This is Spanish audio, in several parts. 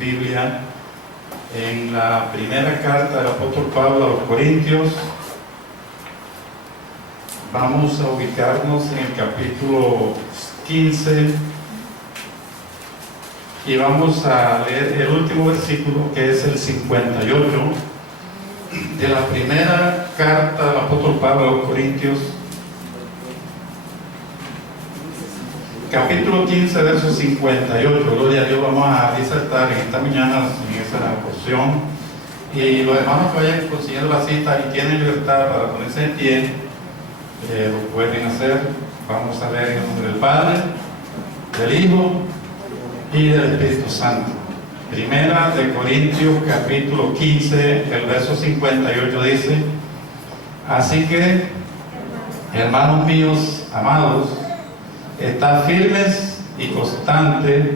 Biblia en la primera carta del apóstol Pablo a los Corintios. Vamos a ubicarnos en el capítulo 15 y vamos a leer el último versículo, que es el 58 de la primera carta del apóstol Pablo a los Corintios, capítulo 15, verso 58. Gloria a Dios. Vamos a disertar en esta mañana en esa porción, y los hermanos que vayan consiguiendo la cita y tienen libertad para ponerse en pie, lo pueden hacer. Vamos a leer en el nombre del Padre, del Hijo y del Espíritu Santo. Primera de Corintios, capítulo 15, el verso 58 dice: así que, hermanos míos amados, estad firmes y constantes,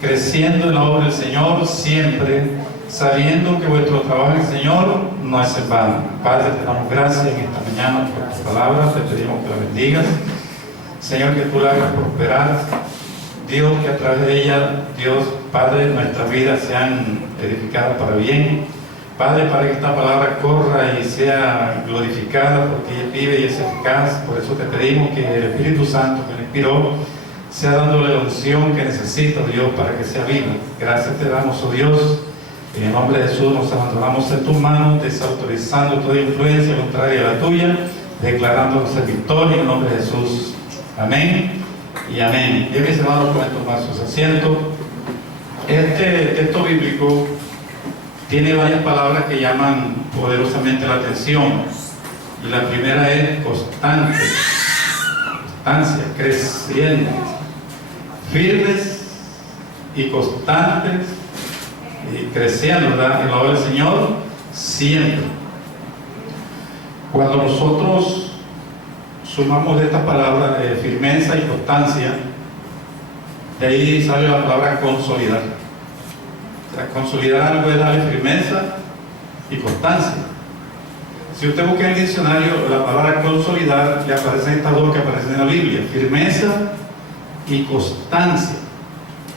creciendo en la obra del Señor siempre, sabiendo que vuestro trabajo en el Señor no es en vano. Padre, te damos gracias en esta mañana por tus palabras, te pedimos que la bendigas, Señor, que tú la hagas prosperar, Dios, que a través de ella, Dios, Padre, nuestras vidas sean edificadas para bien, Padre, para que esta palabra corra y sea glorificada, porque ella vive y es eficaz. Por eso te pedimos que el Espíritu Santo que le inspiró sea dándole la unción que necesita, Dios, para que sea viva. Gracias te damos, oh Dios. En el nombre de Jesús nos abandonamos en tus manos, desautorizando toda influencia contraria a la tuya, declarándonos en victoria en el nombre de Jesús. Amén y amén. Bien, mis hermanos, pueden tomar sus asientos. Este texto bíblico tiene varias palabras que llaman poderosamente la atención. Y la primera es constante, constancia, creciendo, firmes y constantes y creciendo, ¿verdad?, en la obra del Señor siempre. Cuando nosotros sumamos estas palabras de firmeza y constancia, de ahí sale la palabra consolidar. O sea, consolidar algo es darle firmeza y constancia. Si usted busca en el diccionario la palabra consolidar, le aparecen estas dos que aparecen en la Biblia: firmeza y constancia.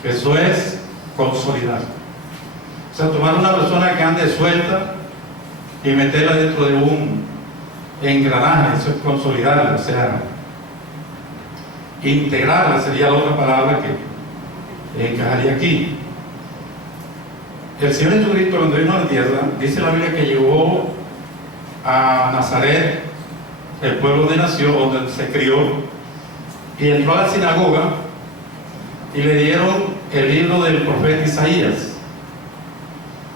Eso es consolidar. O sea, tomar una persona que ande suelta y meterla dentro de un engranaje, eso es consolidarla. O sea, integrarla sería la otra palabra que encajaría aquí. El Señor Jesucristo, cuando vino a la tierra, dice la Biblia que llegó a Nazaret, el pueblo donde nació, donde se crió, y entró a la sinagoga y le dieron el libro del profeta Isaías,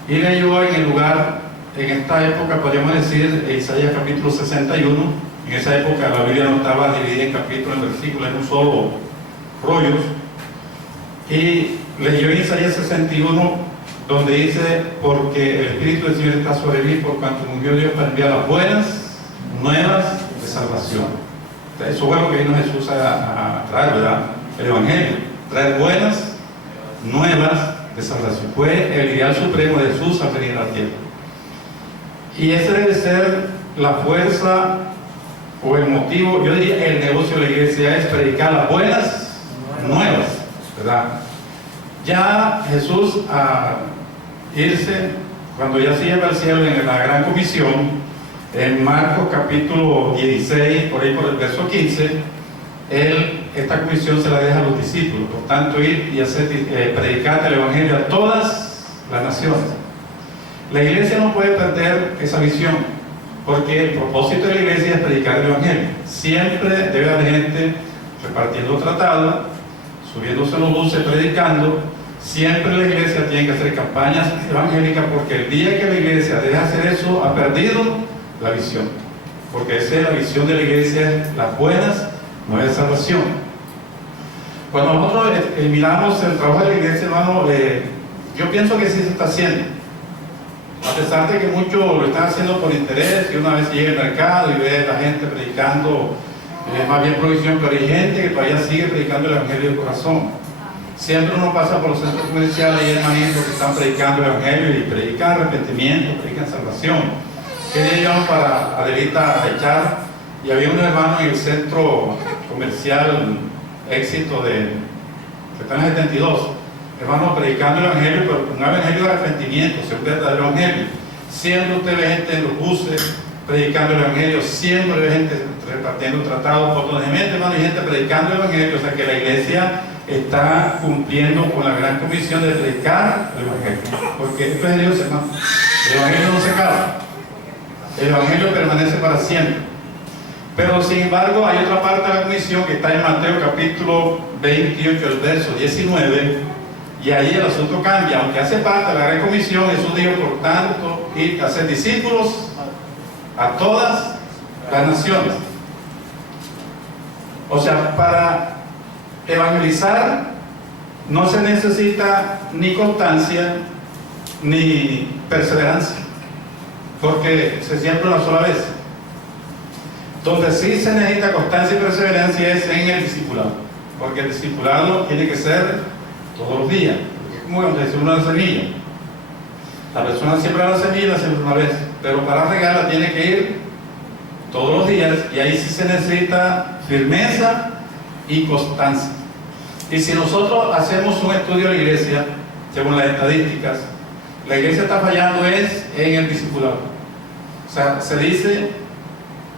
y leyó en el lugar, en esta época podríamos decir Isaías capítulo 61. En esa época la Biblia no estaba dividida en capítulos, en versículos, en un solo rollo, y leyó en Isaías 61, donde dice: porque el Espíritu del Señor está sobre mí, por cuanto me ungió Dios para enviar las buenas nuevas de salvación. Entonces, eso fue lo que vino Jesús a traer, ¿verdad? El Evangelio, traer buenas nuevas de salvación. Fue el ideal supremo de Jesús al venir a la tierra. Y ese debe ser la fuerza o el motivo, yo diría el negocio de la iglesia, es predicar las buenas nuevas, ¿verdad? Ya Jesús, a irse, cuando ya se lleva al cielo en la gran comisión, en Marcos capítulo 16, por ahí por el verso 15, esta comisión se la deja a los discípulos. Por tanto, ir y hacer, predicar el Evangelio a todas las naciones. La iglesia no puede perder esa visión, porque el propósito de la iglesia es predicar el Evangelio. Siempre debe haber gente repartiendo tratados, subiéndose a los buses, predicando. Siempre la iglesia tiene que hacer campañas evangélicas, porque el día que la iglesia deja de hacer eso, ha perdido la visión. Porque esa es la visión de la iglesia, las buenas nuevas de salvación. Cuando nosotros miramos el trabajo de la iglesia, hermano, yo pienso que sí se está haciendo. A pesar de que muchos lo están haciendo por interés, y una vez llega al mercado y ve a la gente predicando, más bien provisión, pero hay gente que todavía sigue predicando el Evangelio del corazón. Siempre uno pasa por los centros comerciales y hay hermanitos que están predicando el Evangelio y predican arrepentimiento, predican salvación. ¿Qué día íbamos para Adelita a echar? Y había un hermano en el centro comercial Éxito que está en el 72, hermano, predicando el Evangelio, pero un Evangelio de arrepentimiento, es un verdadero Evangelio. Siempre usted ve gente en los buses predicando el Evangelio, siempre ve gente repartiendo tratados por donde se mete, hermano, y gente predicando el Evangelio. O sea que la iglesia está cumpliendo con la gran comisión de predicar el Evangelio, porque esto es de Dios, hermano. El Evangelio no se acaba, el Evangelio permanece para siempre. Pero sin embargo hay otra parte de la comisión que está en Mateo capítulo 28, el verso 19, y ahí el asunto cambia. Aunque hace parte de la gran comisión, Jesús dijo: por tanto, ir a hacer discípulos a todas las naciones. O sea, para evangelizar no se necesita ni constancia ni perseverancia, porque se siembra una sola vez. Donde sí se necesita constancia y perseverancia es en el discipulado, porque el discipulado tiene que ser todos los días, porque es como cuando se siembra una semilla. La persona siembra la semilla, la siembra una vez, pero para regarla tiene que ir todos los días, y ahí sí se necesita firmeza y constancia. Y si nosotros hacemos un estudio de la iglesia, según las estadísticas, la iglesia está fallando es en el discipulado. O sea, se dice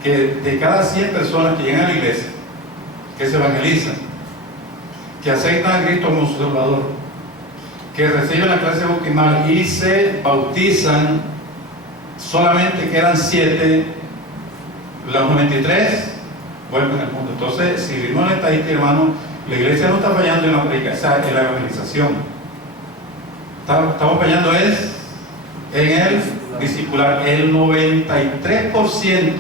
que de cada 100 personas que llegan a la iglesia, que se evangelizan, que aceptan a Cristo como su Salvador, que reciben la clase bautismal y se bautizan, solamente quedan 7, los 93 vuelven al mundo. Entonces, si vimos la estadística, hermano, la iglesia no está fallando en la predicación, en la evangelización. Estamos fallando es en el discipular. El 93%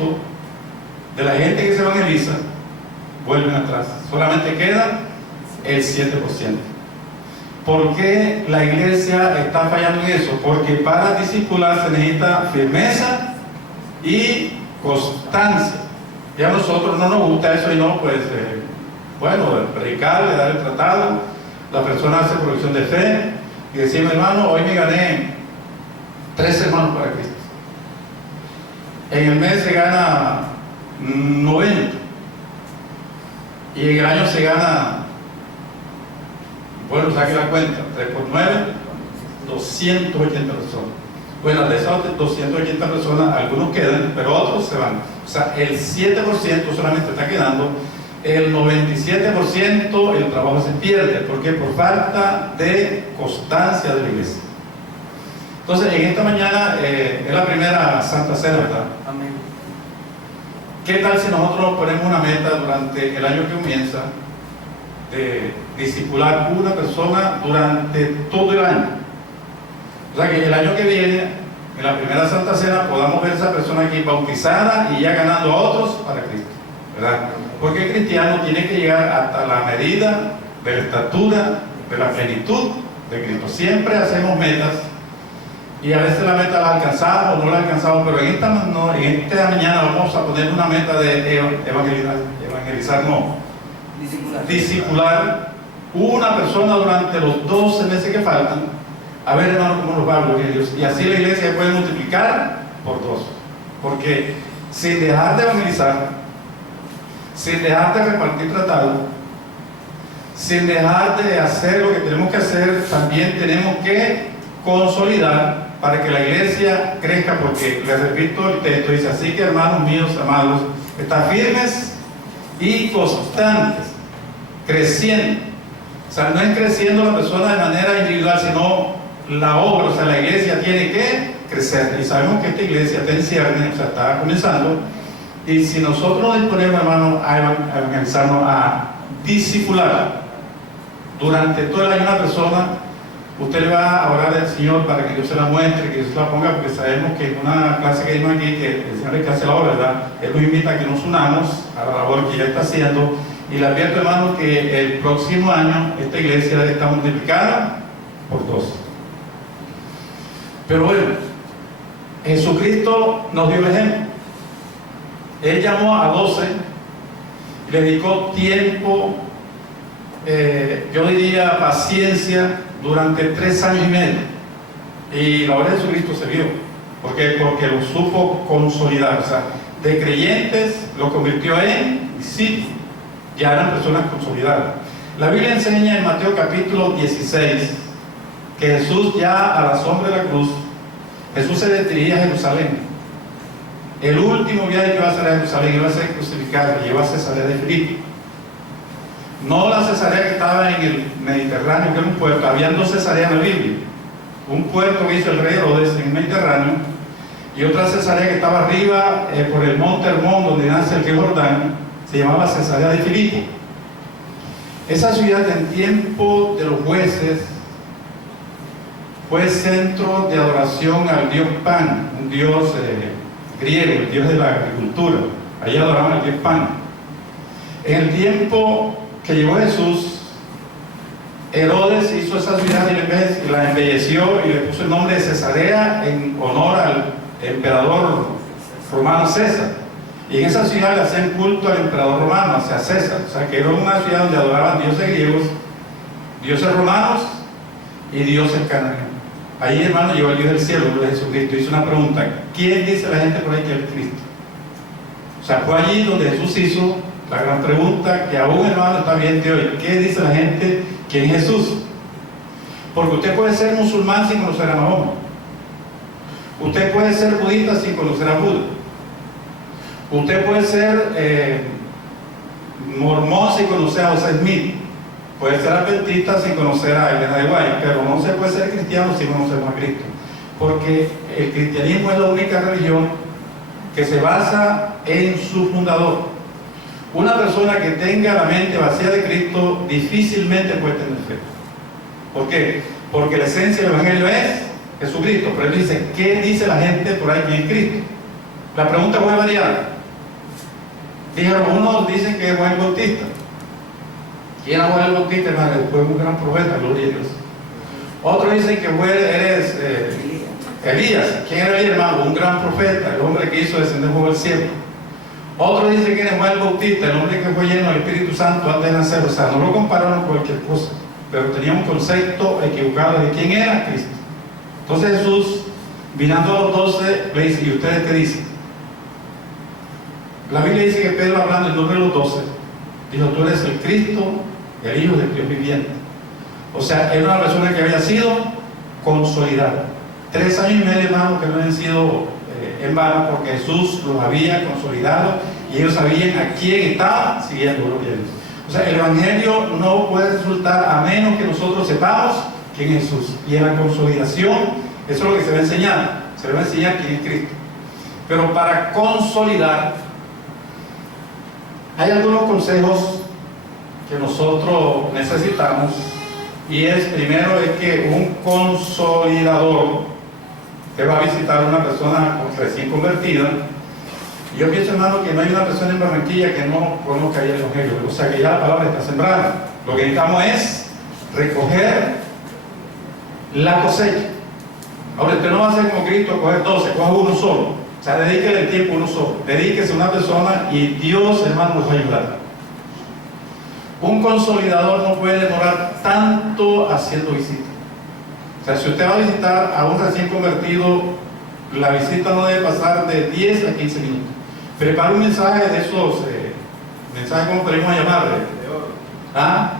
de la gente que se evangeliza vuelven atrás. Solamente queda el 7%. ¿Por qué la iglesia está fallando en eso? Porque para discipular se necesita firmeza y constancia. Ya a nosotros no nos gusta eso, y no, pues, predicar, dar el tratado, la persona hace profesión de fe y decimos: hermano, hoy me gané 3 hermanos para Cristo. En el mes se gana 90, y en el año se gana, bueno, saque la cuenta, 3 por 9, 280 personas. Bueno, de esas 280 personas, algunos quedan, pero otros se van. O sea, el 7% solamente está quedando. El 97% el trabajo se pierde. ¿Por qué? Por falta de constancia de la iglesia. Entonces, en esta mañana es la primera Santa Cena, ¿verdad? Amén. ¿Qué tal si nosotros ponemos una meta durante el año que comienza de discipular una persona durante todo el año? O sea, que el año que viene, en la primera Santa Cena, podamos ver a esa persona aquí bautizada y ya ganando a otros para Cristo, ¿verdad? Porque el cristiano tiene que llegar hasta la medida de la estatura, de la plenitud de Cristo. Siempre hacemos metas, y a veces la meta la alcanzamos o no la alcanzamos, pero en esta mañana vamos a poner una meta de evangelizar, no, discipular una persona durante los 12 meses que faltan. A ver, hermano, cómo nos va, gloria a Dios. Y así la iglesia puede multiplicar por 2. Porque sin dejar de evangelizar, sin dejar de repartir tratados, sin dejar de hacer lo que tenemos que hacer, también tenemos que consolidar para que la iglesia crezca. Porque, les repito el texto, dice: así que, hermanos míos amados, están firmes y constantes, creciendo. O sea, no es creciendo la persona de manera individual, sino la obra. O sea, la iglesia tiene que crecer, y sabemos que esta iglesia está en ciernes, o sea, está comenzando. Y si nosotros nos disponemos, hermano, a evangelizarnos, a discipular durante todo el año una persona, usted le va a orar al Señor para que Dios se la muestre, que Dios se la ponga, porque sabemos que en una clase que dimos aquí, que el Señor es que hace la obra, ¿verdad? Él nos invita a que nos unamos a la labor que ya está haciendo. Y le advierto, hermano, que el próximo año esta iglesia está multiplicada por 2. Pero bueno, Jesucristo nos dio el ejemplo. Él llamó a 12 y le dedicó tiempo, yo diría paciencia, durante 3 años y medio. Y la obra de Jesucristo se vio. ¿Por qué? Porque lo supo consolidar. O sea, de creyentes lo convirtió en discípulos. Ya eran personas consolidadas. La Biblia enseña en Mateo capítulo 16, que Jesús ya a la sombra de la cruz, Jesús se dirigía a Jerusalén. El último viaje que iba a hacer a Jerusalén iba a ser crucificado, llegó a Cesarea de Filipo. No la Cesarea que estaba en el Mediterráneo, que era un puerto, habían dos Cesareas en la Biblia. Un puerto que hizo el rey Herodes en el Mediterráneo, y otra Cesarea que estaba arriba por el monte Hermón, donde nace el río Jordán, se llamaba Cesarea de Filipo. Esa ciudad en tiempo de los jueces fue centro de adoración al dios Pan, un dios griego, el dios de la agricultura. Allí adoraban al dios Pan. En el tiempo que llegó Jesús, Herodes hizo esa ciudad y la embelleció y le puso el nombre de Cesarea en honor al emperador romano César. Y en esa ciudad le hacían culto al emperador romano, o sea, César. O sea, que era una ciudad donde adoraban dioses griegos, dioses romanos y dioses cananeos. Ahí, hermano, llegó el Dios del cielo, el Jesucristo. Hizo una pregunta: ¿quién dice la gente por ahí que es Cristo? O sea, fue allí donde Jesús hizo la gran pregunta que aún, hermano, está vigente hoy. ¿Qué dice la gente? ¿Quién es Jesús? Porque usted puede ser musulmán sin conocer a Mahoma. Usted puede ser budista sin conocer a Buda. Usted puede ser mormón sin conocer a José Smith. Puede ser adventista sin conocer a Elena de White, pero no se puede ser cristiano sin conocer a Cristo. Porque el cristianismo es la única religión que se basa en su fundador. Una persona que tenga la mente vacía de Cristo difícilmente puede tener fe. ¿Por qué? Porque la esencia del Evangelio es Jesucristo. Pero él dice: ¿qué dice la gente por ahí que es Cristo? La pregunta fue variada. Dijeron, unos dicen que es Juan el Bautista. ¿Quién era Juan el Bautista? Hermano, fue un gran profeta, gloria a Dios. Otros dicen que eres Elías. ¿Quién era Elías, hermano? Un gran profeta, el hombre que hizo descender fuego del cielo. Otros dicen que era Juan el Bautista, el hombre que fue lleno del Espíritu Santo antes de nacer. O sea, no lo compararon con cualquier cosa, pero tenía un concepto equivocado de quién era Cristo. Entonces Jesús, mirando a los 12, le dice: ¿y ustedes qué dicen? La Biblia dice que Pedro, hablando en nombre de los 12, dijo: tú eres el Cristo, el Hijo del Dios viviente. O sea, era una persona que había sido consolidada. 3 años y medio, hermano, que no habían sido en vano, porque Jesús los había consolidado y ellos sabían a quién estaban siguiendo, gloria a Dios. O sea, el Evangelio no puede resultar a menos que nosotros sepamos quién es Jesús. Y en la consolidación, eso es lo que se va a enseñar. Se le va a enseñar quién es Cristo. Pero para consolidar, hay algunos consejos que nosotros necesitamos, y primero es que un consolidador que va a visitar a una persona recién convertida. Yo pienso, hermano, que no hay una persona en Barranquilla que no conozca ya el Evangelio, o sea que ya la palabra está sembrada. Lo que necesitamos es recoger la cosecha. Ahora, usted no va a hacer como Cristo, coger 12, coge uno solo. O sea, dedíquele el tiempo a uno solo. Dedíquese a una persona y Dios, hermano, nos va a ayudar. Un consolidador no puede demorar tanto haciendo visitas. O sea, si usted va a visitar a un recién convertido, la visita no debe pasar de 10 a 15 minutos. Prepara un mensaje de esos, mensajes, ¿cómo podemos llamarle? De oro. ¿Ah?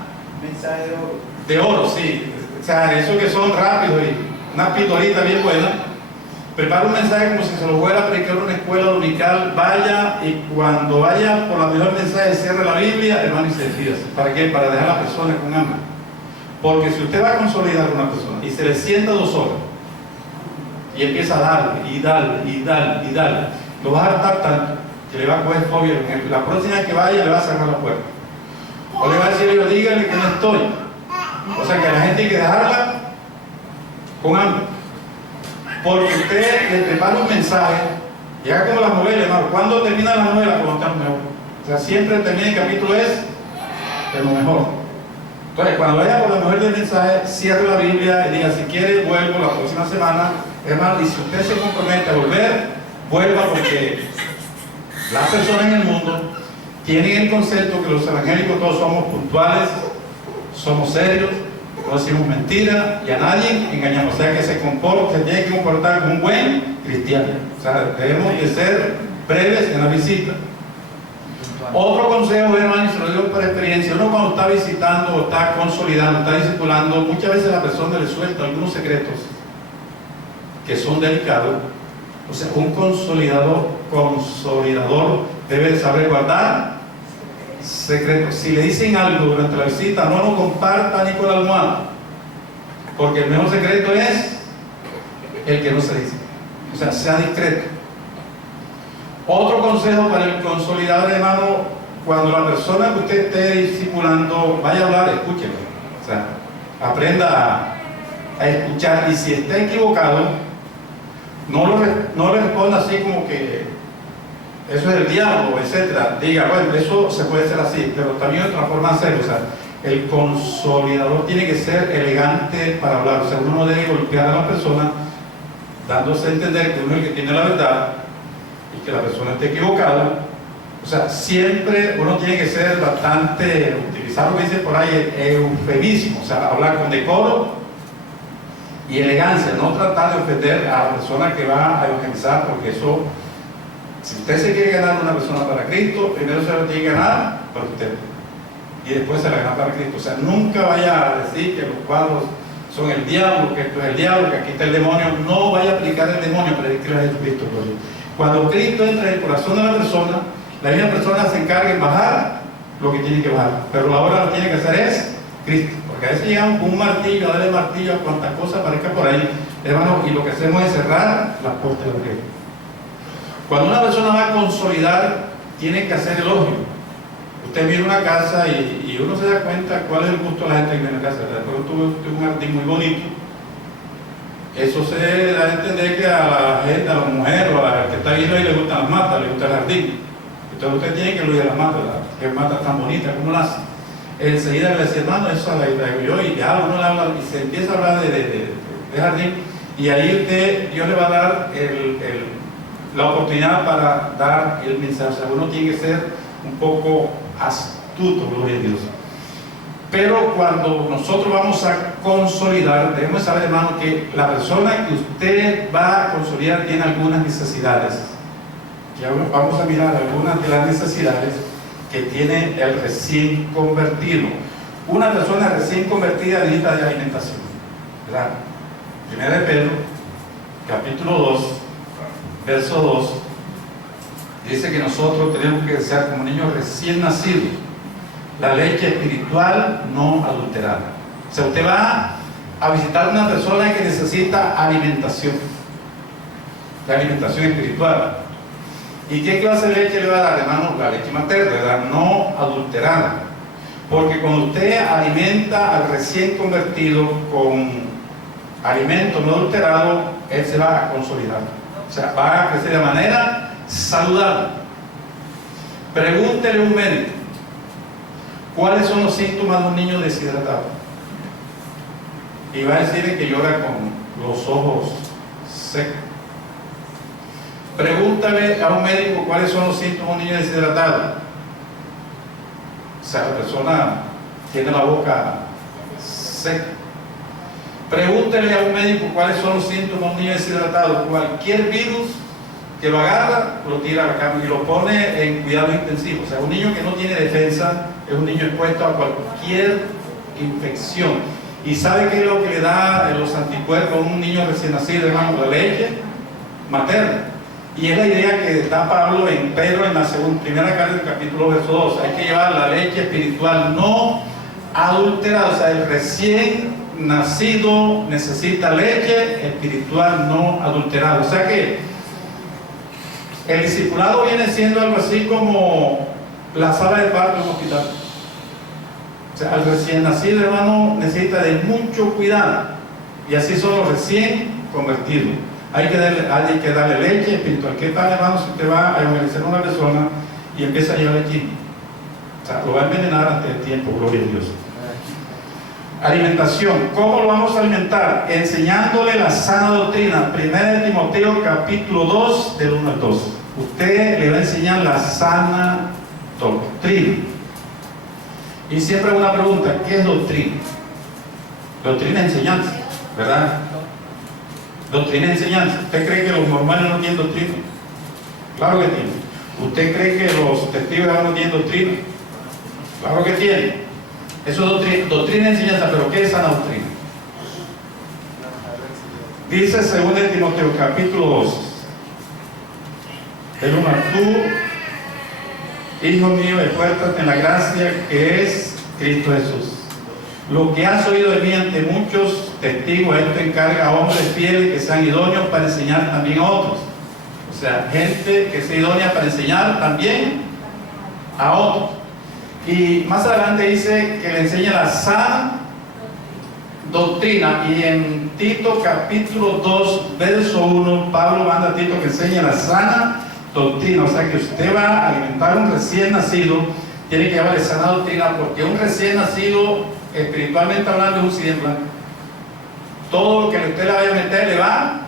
Mensaje de oro. De oro, sí. O sea, esos que son rápidos y una pildorita bien buena. Prepara un mensaje como si se lo fuera a predicar en una escuela dominical. Vaya, y cuando vaya por la mejor mensaje, cierre la Biblia, hermano, y se despídase. ¿Para qué? Para dejar a la persona con hambre. Porque si usted va a consolidar a una persona y se le sienta 2 horas y empieza a darle y darle y darle y darle, lo va a hartar tanto que le va a coger fobia. La próxima vez que vaya le va a cerrar la puerta. O le va a decir: yo dígale que no estoy. O sea que a la gente hay que dejarla con hambre. Porque usted le prepara un mensaje y haga como las novelas, hermano. ¿Cuándo termina la novela? Cuando está mejor. O sea, siempre termina el capítulo es de lo mejor. Entonces, cuando vaya por la mujer del mensaje, cierre la Biblia y diga: si quiere, vuelvo la próxima semana. Hermano, y si usted se compromete a volver, vuelva, porque las personas en el mundo tienen el concepto que los evangélicos todos somos puntuales, somos serios, no decimos mentiras y a nadie engañamos. O sea, que se tiene que comportar como un buen cristiano. O sea, debemos de ser breves en la visita. Otro consejo, hermano, y se lo digo por experiencia, uno cuando está visitando o está consolidando, está discipulando, muchas veces la persona le suelta algunos secretos que son delicados. O sea, un consolidador debe saber guardar secretos. Si le dicen algo durante la visita, no lo comparta ni con la almohada, porque el mejor secreto es el que no se dice. O sea, sea discreto. Otro consejo para el consolidador, hermano, cuando la persona que usted esté discipulando vaya a hablar, escúchelo. O sea, aprenda a escuchar, y si está equivocado, no le responda así como que eso es el diablo, etcétera. Diga, bueno, eso se puede hacer así, pero también hay otra forma de hacerlo. O sea, el consolidador tiene que ser elegante para hablar. O sea, uno no debe golpear a la persona dándose a entender que uno es el que tiene la verdad y que la persona esté equivocada. O sea, siempre uno tiene que ser bastante, utilizar lo que dice por ahí, eufemismo. O sea, hablar con decoro y elegancia, no tratar de ofender a la persona que va a evangelizar, porque eso, si usted se quiere ganar una persona para Cristo, primero se la tiene que ganar para usted y después se la gana para Cristo. O sea, nunca vaya a decir que los cuadros son el diablo, que esto es el diablo, que aquí está el demonio. No vaya a aplicar el demonio para decirle a Jesucristo. Cuando Cristo entra en el corazón de la persona, la misma persona se encarga en bajar lo que tiene que bajar, pero la obra lo que tiene que hacer es Cristo. Porque a veces llegamos con un martillo, a darle martillo a cuantas cosas aparezca por ahí, hermano, y lo que hacemos es cerrar las puertas de Cristo. Cuando una persona va a consolidar, tiene que hacer elogio. Usted mira una casa y uno se da cuenta cuál es el gusto de la gente que viene a la casa. Después tuve un jardín muy bonito. Eso se da a entender que a la gente, a la mujer o a la que está viendo ahí le gustan las matas, le gusta el jardín. Entonces usted tiene que elogiar las matas, qué matas tan bonitas, cómo las hacen. Enseguida le dice, hermano, eso la traigo yo, y ya uno le habla y se empieza a hablar de jardín, y ahí Dios le va a dar la oportunidad para dar el mensaje. O sea, uno tiene que ser un poco astuto, gloria a Dios. Pero cuando nosotros vamos a consolidar, debemos saber, hermano, que la persona que usted va a consolidar tiene algunas necesidades. Ya vamos a mirar algunas de las necesidades que tiene el recién convertido. Una persona recién convertida necesita de alimentación, ¿verdad? Primera de Pedro, capítulo 2, verso 2, dice que nosotros tenemos que ser como niños recién nacidos, la leche espiritual no adulterada. O sea, usted va a visitar a una persona que necesita alimentación, la alimentación espiritual. ¿Y qué clase de leche le va a dar, hermano? La leche materna, ¿verdad? No adulterada. Porque cuando usted alimenta al recién convertido con alimento no adulterado, él se va a consolidar. O sea, va a crecer de manera saludable. Pregúntele a un médico, ¿cuáles son los síntomas de un niño deshidratado? Y va a decirle que llora con los ojos secos. Pregúntale a un médico cuáles son los síntomas de un niño deshidratado. O sea, la persona tiene la boca seca. Pregúntele a un médico cuáles son los síntomas de un niño deshidratado. Cualquier virus que lo agarra, lo tira a la cama y lo pone en cuidado intensivo. O sea, un niño que no tiene defensa es un niño expuesto a cualquier infección. ¿Y sabe qué es lo que le da los anticuerpos a un niño recién nacido, hermano? La leche materna. Y es la idea que da Pablo en Pedro en la primera carta del capítulo verso 2. Hay que llevar la leche espiritual no adulterada. O sea, el recién nacido necesita leche espiritual no adulterada. O sea que el discipulado viene siendo algo así como la sala de parto en un hospital. O sea, el recién nacido, hermano, necesita de mucho cuidado. Y así son los recién convertidos. Hay que darle leche espiritual. ¿Qué tal, hermano, si usted va a evangelizar a una persona y empieza a llevarle química? O sea, lo va a envenenar antes del tiempo, gloria a Dios. Alimentación. ¿Cómo lo vamos a alimentar? Enseñándole la sana doctrina. 1 Timoteo capítulo 2, del 1 al 2. Usted le va a enseñar la sana doctrina. Y siempre una pregunta, ¿qué es doctrina? Doctrina es enseñanza, ¿verdad? Doctrina es enseñanza. ¿Usted cree que los mormones no tienen doctrina? Claro que tienen. ¿Usted cree que los testigos de Jehová no tienen doctrina? Claro que tienen. Eso es doctrina, doctrina y enseñanza, pero ¿qué es sana doctrina? Dice 2 Timoteo capítulo 2, el 1, tú, hijo mío, esfuérzate en la gracia que es Cristo Jesús. Lo que has oído de mí ante muchos testigos, esto encarga a hombres fieles que sean idóneos para enseñar también a otros. O sea, gente que sea idónea para enseñar también a otros. Y más adelante dice que le enseña la sana doctrina. Y en Tito capítulo 2, verso 1, Pablo manda a Tito que enseñe la sana doctrina. O sea que usted va a alimentar a un recién nacido, tiene que llevarle sana doctrina, porque un recién nacido, espiritualmente hablando, es un siembra. Todo lo que usted le vaya a meter le va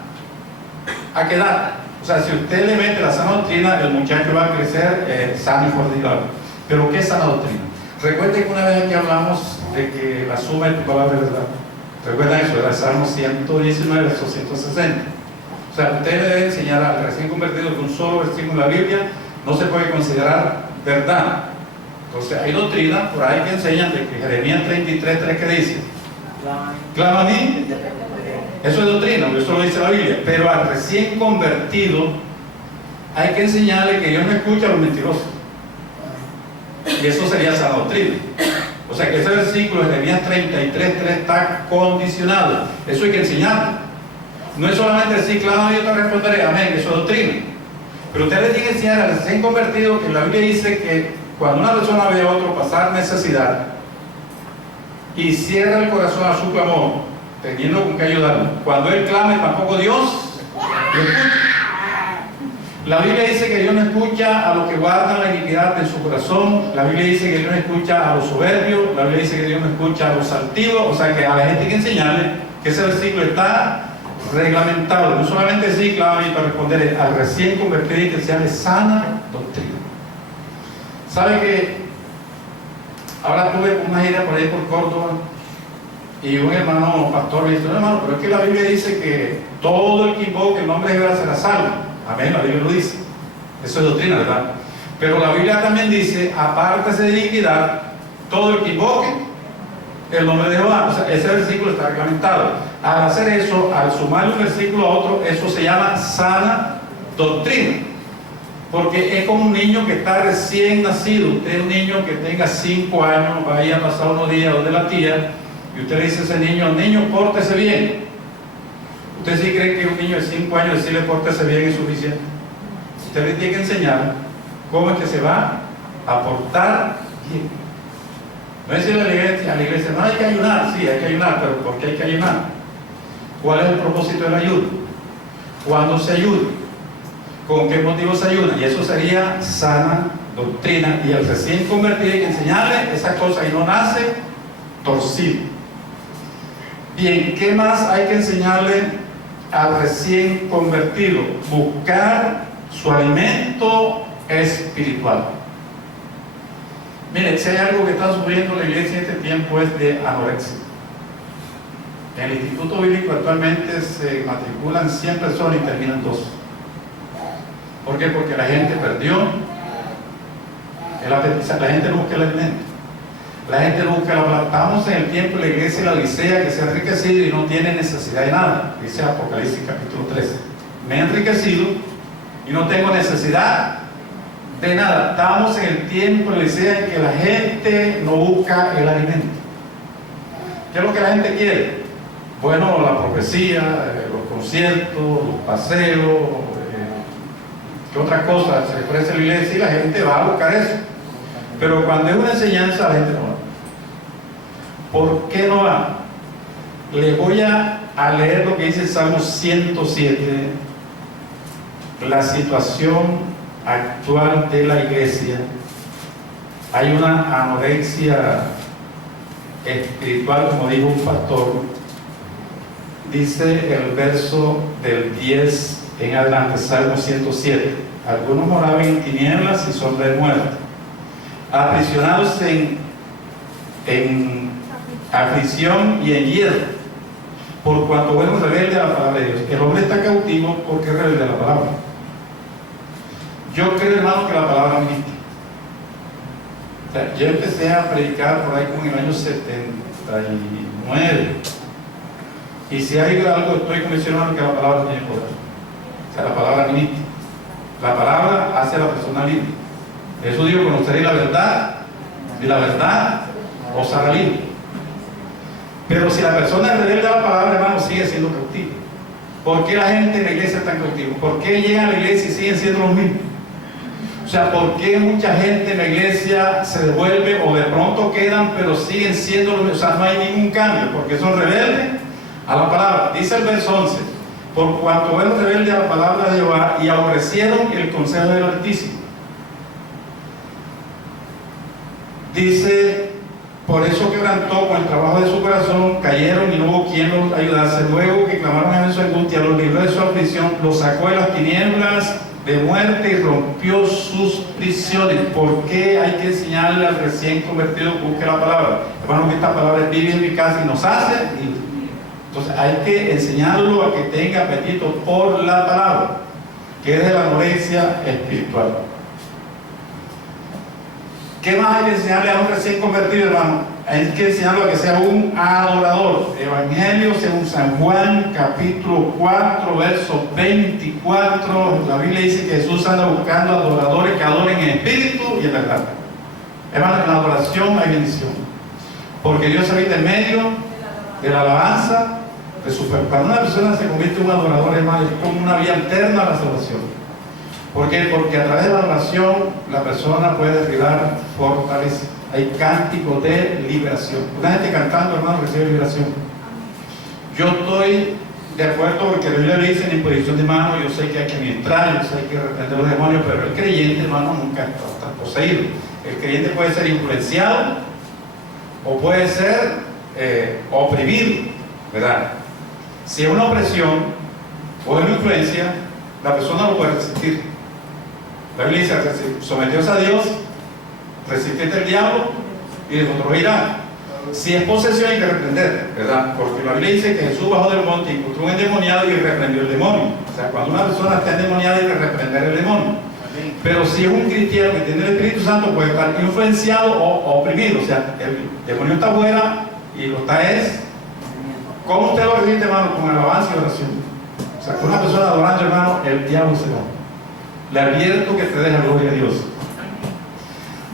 a quedar. O sea, si usted le mete la sana doctrina, el muchacho va a crecer sano y fortificado. Pero ¿qué es sana doctrina? Recuerden que una vez aquí hablamos de que la suma de tu palabra es verdad. Recuerden eso, era Salmo 119, verso 160. O sea, usted le debe enseñar al recién convertido que un solo versículo en la Biblia no se puede considerar verdad. Entonces hay doctrina por ahí que enseñan de que Jeremías 33:3 que dice, clama a mí. Eso es doctrina, eso lo dice la Biblia. Pero al recién convertido hay que enseñarle que Dios no escucha a los mentirosos. Y eso sería sana doctrina. O sea que ese versículo de Jeremías 33:3 está condicionado. Eso hay que enseñarlo. No es solamente decir, clama a mí, yo te responderé, amén, eso es doctrina. Pero usted le tiene que enseñar al recién convertido que la Biblia dice que cuando una persona ve a otro pasar necesidad y cierra el corazón a su clamor, teniendo con qué ayudarlo, cuando él clame, tampoco Dios lo escucha. La Biblia dice que Dios no escucha a los que guardan la iniquidad en su corazón. La Biblia dice que Dios no escucha a los soberbios. La Biblia dice que Dios no escucha a los altivos. O sea que a la gente hay que enseñarle que ese versículo está reglamentado. No solamente decir, claro, y para responder al recién convertido y que sea de sana doctrina. ¿Sabe que ahora tuve una gira por ahí por Córdoba y un hermano pastor me dice, no, hermano, pero es que la Biblia dice que todo el que invoque el nombre de Jehová será salvo? Amén, la Biblia lo dice. Eso es doctrina, ¿verdad? Pero la Biblia también dice, apártese de iniquidad todo el que invoque el nombre de Jehová. O sea, ese versículo está reglamentado. Al hacer eso, al sumar un versículo a otro, eso se llama sana doctrina. Porque es como un niño que está recién nacido. Usted es un niño que tenga 5 años, vaya a pasar unos días donde la tía, y usted le dice a ese niño, niño, pórtese bien. ¿Usted sí cree que un niño de 5 años decirle pórtese bien es suficiente? Usted le tiene que enseñar cómo es que se va a portar bien. No es decirle a la iglesia, no hay que ayunar, sí, hay que ayunar, pero ¿por qué hay que ayunar? ¿Cuál es el propósito del ayuno? ¿Cuándo se ayuda? ¿Con qué motivo se ayuda? Y eso sería sana doctrina. Y al recién convertido hay que enseñarle esas cosas y no nace torcido. Bien, ¿qué más hay que enseñarle al recién convertido? Buscar su alimento espiritual. Mire, si hay algo que está sufriendo la iglesia en este tiempo es de anorexia. En el Instituto Bíblico actualmente se matriculan 100 personas y terminan 2. ¿Por qué? Porque la gente perdió el apetito, la gente no busca el alimento. La gente no busca la palabra. Estamos en el tiempo de la iglesia de la Odisea que se ha enriquecido y no tiene necesidad de nada. Dice Apocalipsis capítulo 13. Me he enriquecido y no tengo necesidad de nada. Estamos en el tiempo de la Odisea en que la gente no busca el alimento. ¿Qué es lo que la gente quiere? Bueno, la profecía, los conciertos, los paseos, ¿qué otra cosa se ofrece en la iglesia? Y la gente va a buscar eso. Pero cuando es una enseñanza, la gente no va. ¿Por qué no va? Les voy a leer lo que dice el Salmo 107, la situación actual de la iglesia. Hay una anorexia espiritual, como dijo un pastor. Dice el verso del 10 en adelante, Salmo 107. Algunos moraban en tinieblas y sombra de muerte, aprisionados en aflicción y en hierro, por cuanto fueron rebeldes a la palabra de Dios. El hombre está cautivo porque es rebelde a la palabra. Yo creo, hermano, que la palabra ministra. O sea, yo empecé a predicar por ahí como en el año 79. Y si hay algo, estoy convencionado que la palabra tiene poder. O sea, la palabra ministra. La palabra hace a la persona libre. Eso digo, conoceréis la verdad, y la verdad os hará libre. Pero si la persona es rebelde a la palabra, hermano, sigue siendo cautivo. ¿Por qué la gente en la iglesia está cautiva? ¿Por qué llegan a la iglesia y siguen siendo los mismos? O sea, ¿por qué mucha gente en la iglesia se devuelve o de pronto quedan, pero siguen siendo los mismos? O sea, no hay ningún cambio, porque son rebeldes a la palabra. Dice el verso 11: por cuanto fueron rebeldes a la palabra de Jehová y aborrecieron el consejo del Altísimo. Dice, por eso quebrantó con el trabajo de su corazón, cayeron y no hubo quien los ayudase. Luego que clamaron a su angustia, los libró de su aflicción, los sacó de las tinieblas de muerte y rompió sus prisiones. ¿Por qué hay que enseñarle al recién convertido que busque la palabra? Hermano, que esta palabra es viva y eficaz y nos hace. Entonces hay que enseñarlo a que tenga apetito por la palabra, que es de la anorexia espiritual. ¿Qué más hay que enseñarle a un recién convertido, hermano? Hay que enseñarlo a que sea un adorador. Evangelio según San Juan, capítulo 4, verso 24. La Biblia dice que Jesús anda buscando adoradores que adoren en espíritu y en verdad. Hermano, en la adoración hay bendición. Porque Dios habita en medio de la alabanza de su pueblo. Cuando una persona se convierte en un adorador, hermano, es como una vía alterna a la salvación. ¿Por qué? Porque a través de la oración la persona puede derribar fortaleza. Hay cánticos de liberación. Una gente cantando, hermano, recibe liberación. Yo estoy de acuerdo porque la Biblia dice en imposición de manos, yo sé que hay que ministrar, yo sé que hay que reprender los demonios, pero el creyente, hermano, nunca está poseído. El creyente puede ser influenciado o puede ser oprimido, ¿verdad? Si es una opresión o es una influencia, la persona lo puede resistir. La Biblia dice, someteos a Dios, resistid al diablo y de vosotros irá. Si es posesión hay que reprender, ¿verdad? Porque la Biblia dice que Jesús bajó del monte y encontró un endemoniado y reprendió el demonio. O sea, cuando una persona está endemoniada hay que reprender el demonio. Pero si es un cristiano que tiene el Espíritu Santo, puede estar influenciado o oprimido. O sea, el demonio está afuera y lo está es. ¿Cómo usted lo resiste, hermano? Con alabanza y oración. O sea, con una persona adorando, hermano, el diablo se va. Le advierto que te deja gloria a Dios.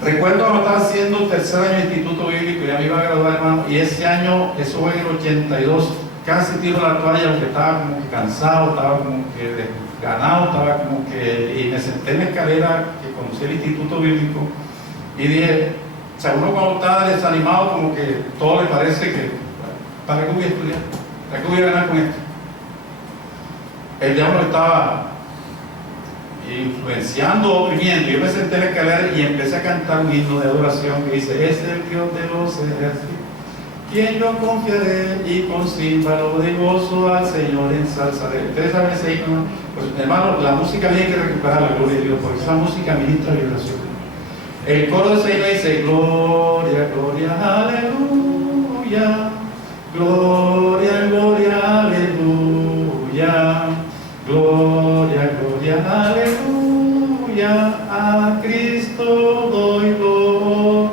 Recuerdo cuando estaba haciendo tercer año de instituto bíblico, ya me iba a graduar, hermano, y ese año, eso fue en el 82, casi tiro la toalla porque estaba como que cansado, estaba como que desganado, estaba como que, y me senté en la escalera que conocí el instituto bíblico y dije, o sea, uno cuando está desanimado como que todo le parece que, ¿para qué voy a estudiar? ¿Para qué voy a ganar con esto? El diablo estaba influenciando, oprimiendo. Yo me senté en la escalera y empecé a cantar un himno de adoración que dice: es el Dios de los ejércitos, quien yo confiaré, y con címbalo de gozo al Señor ensalzaré. Ustedes saben ese himno, pues hermano, la música hay que recuperarla, gloria a Dios, porque esa música ministra liberación. El coro de ese himno dice: gloria, gloria, aleluya, gloria, gloria, aleluya, gloria, gloria, aleluya, a Cristo doy gloria.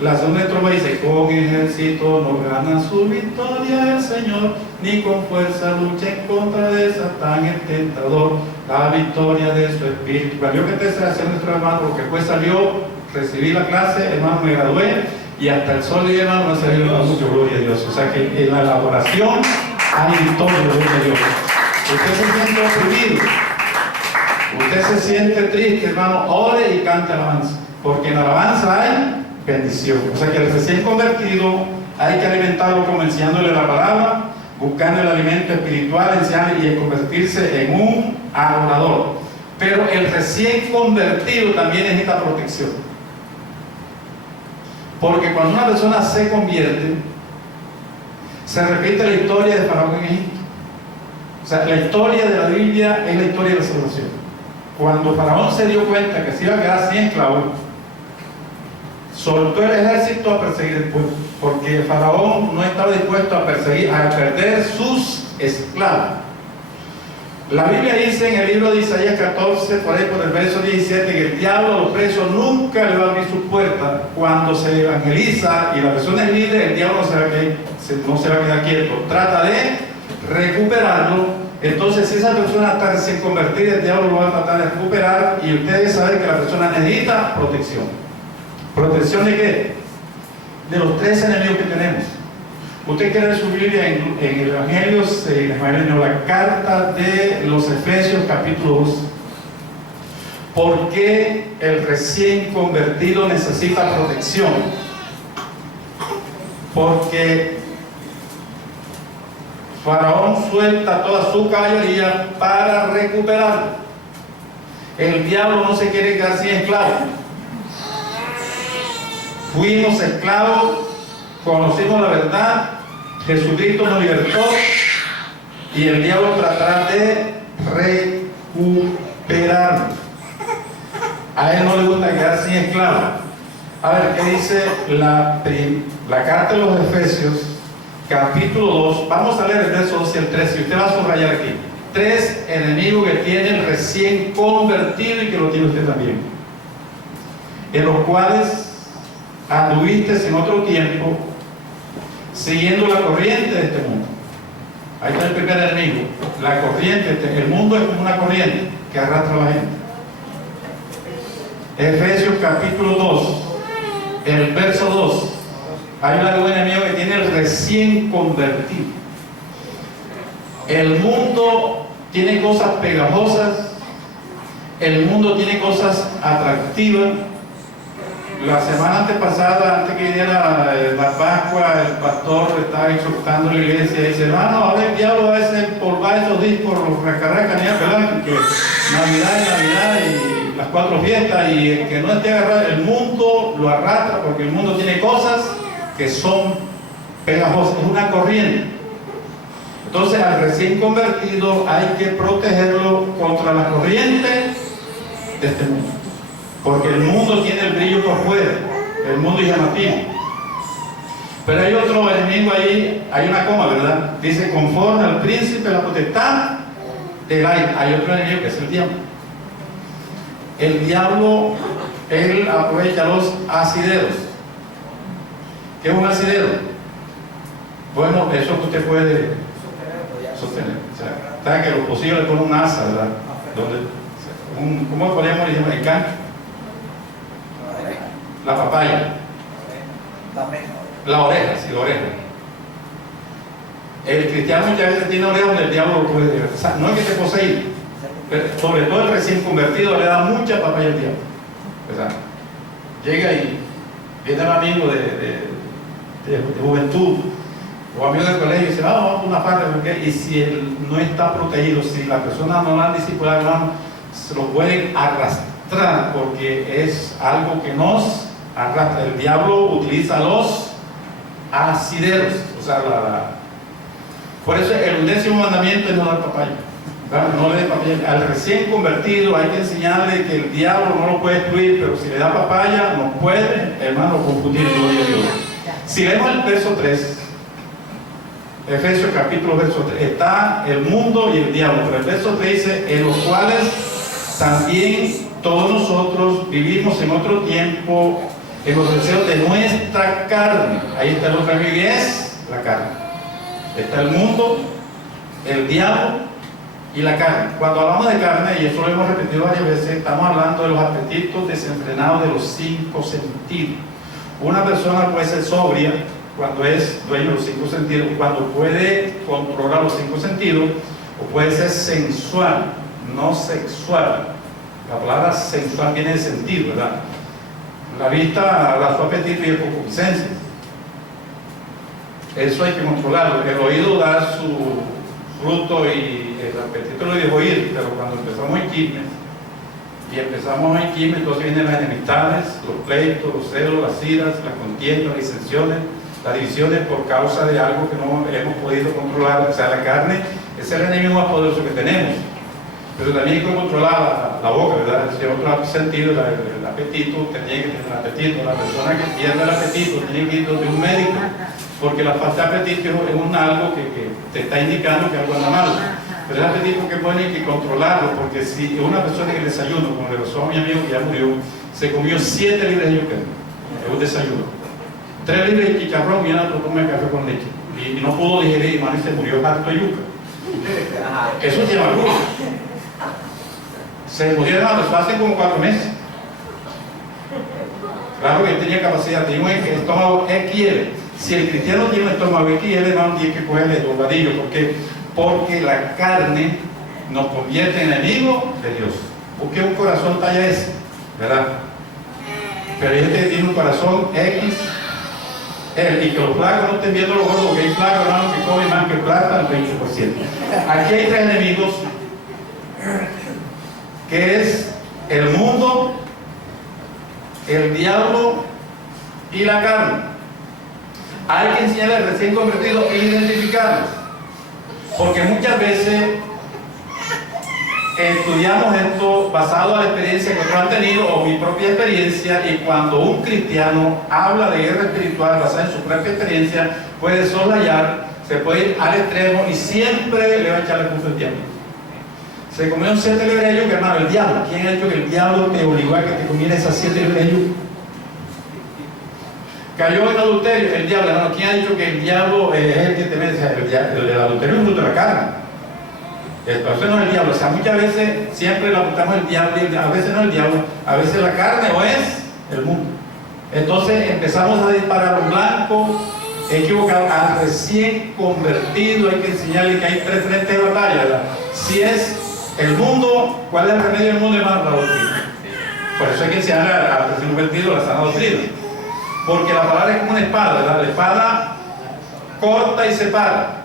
La segunda estrofa dice: con ejército no gana su victoria el Señor, ni con fuerza lucha en contra de Satán el tentador. La victoria de su espíritu. Cuando yo que esté haciendo nuestro hermano, porque después salió, recibí la clase, hermano, me gradué, y hasta el sol y hermano me ha salido mucho, gloria a Dios. O sea que en la elaboración hay victoria, gloria a Dios. Usted se siente oprimido, usted se siente triste, hermano, ore y cante alabanza, porque en alabanza hay bendición. O sea que el recién convertido hay que alimentarlo como enseñándole la palabra, buscando el alimento espiritual, enseñarle y convertirse en un adorador. Pero el recién convertido también necesita protección, porque cuando una persona se convierte, se repite la historia de Faraón en Egipto. O sea, la historia de la Biblia es la historia de la salvación. Cuando Faraón se dio cuenta que se iba a quedar sin esclavos, soltó el ejército a perseguir el pueblo, porque Faraón no estaba dispuesto a perseguir, a perder sus esclavos. La Biblia dice en el libro de Isaías 14, por ahí por el verso 17, que el diablo a los presos nunca le va a abrir su puerta. Cuando se evangeliza y la persona es libre, el diablo no se va a quedar quieto. Trata de recuperarlo. Entonces, si esa persona está recién convertida, el diablo lo va a tratar de recuperar, y ustedes saben que la persona necesita protección. ¿Protección de qué? De los tres enemigos que tenemos. Usted quiere ver su Biblia en el Evangelio, la carta de los Efesios capítulo 2. ¿Por qué el recién convertido necesita protección? Porque Faraón suelta toda su caballería para recuperarlo. El diablo no se quiere quedar sin esclavos. Fuimos esclavos, conocimos la verdad, Jesucristo nos libertó, y el diablo tratará de recuperarnos. A él no le gusta quedar sin esclavos. A ver, ¿qué dice la carta de los Efesios? Capítulo 2, vamos a leer el verso 12 y el 13, y usted va a subrayar aquí. Tres enemigos que tiene el recién convertido y que lo tiene usted también, en los cuales anduviste en otro tiempo, siguiendo la corriente de este mundo. Ahí está el primer enemigo, la corriente. El mundo es como una corriente que arrastra a la gente. Efesios capítulo 2, el verso 2. Hay un enemigo que tiene el recién convertido. El mundo tiene cosas pegajosas, el mundo tiene cosas atractivas. La semana antepasada, antes que viniera la Pascua, el pastor estaba exhortando a la iglesia y dice: hermano, ahora el diablo va a desempolvar esos discos, los racarracas, ¿verdad? Que Navidad y las 4 fiestas, y el que no esté agarrado, el mundo lo arrastra, porque el mundo tiene cosas que son pegajosas, es una corriente. Entonces, al recién convertido hay que protegerlo contra la corriente de este mundo, porque el mundo tiene el brillo por fuera, el mundo es llamativo. Pero hay otro enemigo ahí, hay una coma, ¿verdad? Dice: conforme al príncipe de la potestad del aire. Hay otro enemigo que es el diablo. El diablo, él aprovecha los asideros. ¿Qué es un asidero? Bueno, eso que usted puede sostener. O sea, saben que los pocillos le ponen un asa, ¿verdad? ¿Cómo podríamos decir en canto? La papaya. La oreja, sí, la oreja. El cristiano muchas veces tiene oreja donde el diablo lo puede llevar. O sea, no es que esté poseído, pero sobre todo el recién convertido le da mucha papaya al diablo. ¿Verdad? Llega y viene el amigo de juventud o amigo del colegio y dice: vamos a una farra, y si él no está protegido, si la persona no la han discipulado, hermano, se lo pueden arrastrar, porque es algo que nos arrastra. El diablo utiliza los asideros, o sea, por eso el 11º mandamiento es no dar papaya. No le dé papaya. Al recién convertido hay que enseñarle que el diablo no lo puede destruir, pero si le da papaya no puede, hermano, confundir, gloria a Dios. Si leemos el verso 3, Efesios capítulo verso 3, está el mundo y el diablo, pero el verso 3 dice: en los cuales también todos nosotros vivimos en otro tiempo en los deseos de nuestra carne. Ahí está el otro enemigo, que es la carne. Está el mundo, el diablo y la carne. Cuando hablamos de carne, y eso lo hemos repetido varias veces, estamos hablando de los apetitos desenfrenados de los 5 sentidos. Una persona puede ser sobria cuando es dueño de los 5 sentidos, cuando puede controlar los 5 sentidos, o puede ser sensual, no sexual. La palabra sensual tiene de sentido, ¿verdad? La vista da su apetito y el concupiscencia. Eso hay que controlarlo. El oído da su fruto y el apetito lo dijo oír, pero cuando empezamos en chisme, entonces vienen las enemistades, los pleitos, los celos, las iras, las contiendas, las disensiones, las divisiones por causa de algo que no hemos podido controlar. O sea, la carne es el enemigo más poderoso que tenemos. Pero también hay que controlar la boca, ¿verdad? Si otro sentido, el apetito, tiene que tener el apetito. La persona que pierde el apetito tiene que ir donde un médico, porque la falta de apetito es algo que te está indicando que algo anda mal. Pero el apetito que pone hay que controlarlo, porque si una persona en el desayuno, como le pasó a mi amigo que ya murió, se comió 7 libras de yuca, es un desayuno, 3 libras de chicharrón y una toma café con leche, y no pudo digerir y se murió harto de yuca. Eso lleva luz. Se murió, hermano, eso hace como 4 meses. Claro que él tenía capacidad, tenía un estómago XL. Si el cristiano tiene un estómago XL, hermano, tiene que cogerle dobladillo. ¿Por qué? Porque la carne nos convierte en enemigos de Dios. Busque un corazón talla S, ¿verdad? Pero hay gente que tiene un corazón X, y que los flacos no estén viendo los gordos, porque hay flacos, hermano, que comen más que plata al 20%. Aquí hay 3 enemigos, que es el mundo, el diablo y la carne. Hay que enseñarle al recién convertido a identificarlos, porque muchas veces estudiamos esto basado en la experiencia que otros han tenido o mi propia experiencia, y cuando un cristiano habla de guerra espiritual basada en su propia experiencia, puede soslayar, se puede ir al extremo y siempre le va a echar la culpa al diablo. Se comió 7 libras de yuca, hermano, el diablo. ¿Quién ha dicho que el diablo te obligó a que te comieras esas 7 libras de yuca? Cayó en adulterio, el diablo, hermano. ¿Quién ha dicho que el diablo es el que te mete? El adulterio es un fruto de la carne. Entonces no es el diablo. O sea, muchas veces siempre le apuntamos al diablo, a veces no es el diablo, a veces la carne o es el mundo. Entonces empezamos a disparar a un blanco equivocado, al recién convertido. Hay que enseñarle que hay 3 frentes de batalla, ¿verdad? Si es el mundo, ¿cuál es el remedio del mundo, hermano? La doctrina. Por eso hay que enseñarle al recién convertido la sana doctrina. Porque la palabra es como una espada, ¿verdad? La espada corta y separa.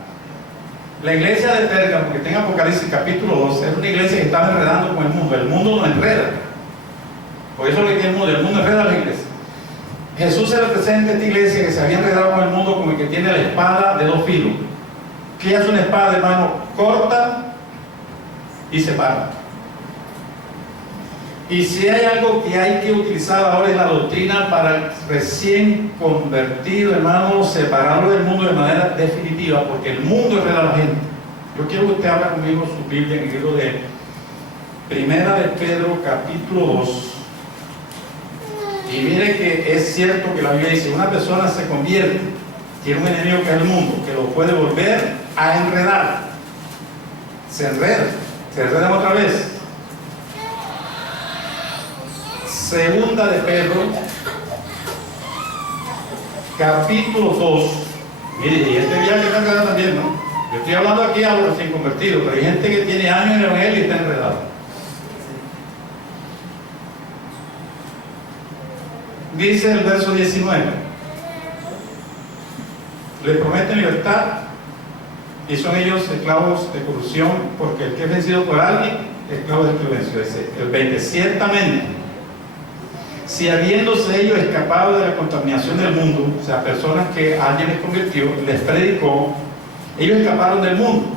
La iglesia de Pérgamo, que está en Apocalipsis capítulo 2, es una iglesia que estaba enredando con el mundo. El mundo no enreda. Por eso es lo que tiene el mundo enreda a la iglesia. Jesús se representa a esta iglesia que se había enredado con el mundo como el que tiene la espada de 2 filos. ¿Qué es una espada, hermano? Corta y separa. Y si hay algo que hay que utilizar ahora es la doctrina para el recién convertido, hermano, separarlo del mundo de manera definitiva, porque el mundo enreda a la gente. Yo quiero que usted abra conmigo su Biblia en el libro de Primera de Pedro, capítulo 2. Y mire que es cierto que la Biblia dice, una persona se convierte, tiene un enemigo que es el mundo, que lo puede volver a enredar. Se enredan otra vez. Segunda de Pedro, capítulo 2. Mire, y este viaje está enredado también, ¿no? Yo estoy hablando aquí a los recién convertidos, pero hay gente que tiene años en el evangelio y está enredado. Dice el verso 19: le prometen libertad y son ellos esclavos de corrupción, porque el que es vencido por alguien es esclavo de violencia. Dice el 20: ciertamente, si habiéndose ellos escapado de la contaminación del mundo, o sea, personas que alguien les convirtió, les predicó, ellos escaparon del mundo.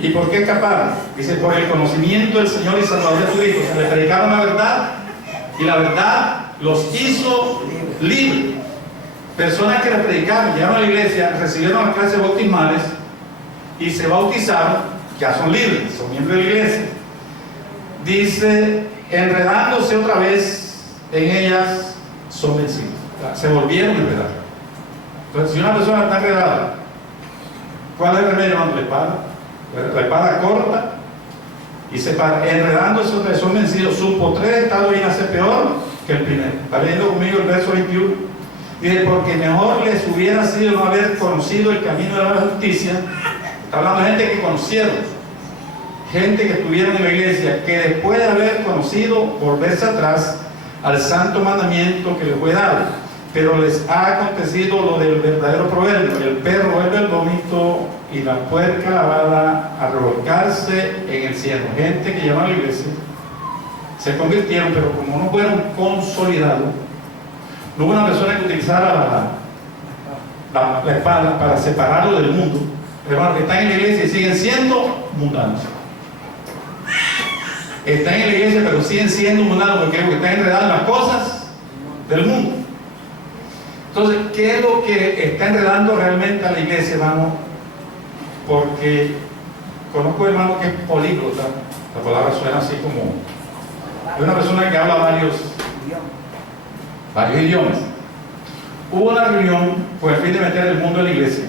¿Y por qué escaparon? Dice, por el conocimiento del Señor y Salvador de Jesucristo. O sea, le predicaron la verdad y la verdad los hizo libres. Personas que le predicaron, llegaron a la iglesia, recibieron las clases bautismales y se bautizaron, ya son libres, son miembros de la iglesia. Dice, enredándose otra vez en ellas, son vencidos. O sea, se volvieron a enredar. Entonces, si una persona está enredada, ¿cuál es el remedio? La espada. La espada corta y separa. Enredándose otra vez, son vencidos. Su postrer estado viene a ser peor que el primero. Está leyendo conmigo el verso 21. Dice, porque mejor les hubiera sido no haber conocido el camino de la justicia. Está hablando de gente que conocieron, gente que estuvieron en la iglesia, que después de haber conocido, volverse atrás al santo mandamiento que les fue dado. Pero les ha acontecido lo del verdadero proverbio: el perro vuelve al vómito y la puerca lavada a revolcarse en el cielo. Gente que llama a la iglesia, se convirtieron, pero como no fueron consolidados, no hubo una persona que utilizara la espada para separarlo del mundo. Hermanos, que están en la iglesia y siguen siendo mundanos. Están en la iglesia pero siguen siendo mundanos porque están enredados en las cosas del mundo. Entonces, ¿qué es lo que está enredando realmente a la iglesia, hermano? Porque conozco hermano que es políglota, la palabra suena así como, es una persona que habla varios idiomas. Hubo una reunión con el fin de meter el mundo en la iglesia.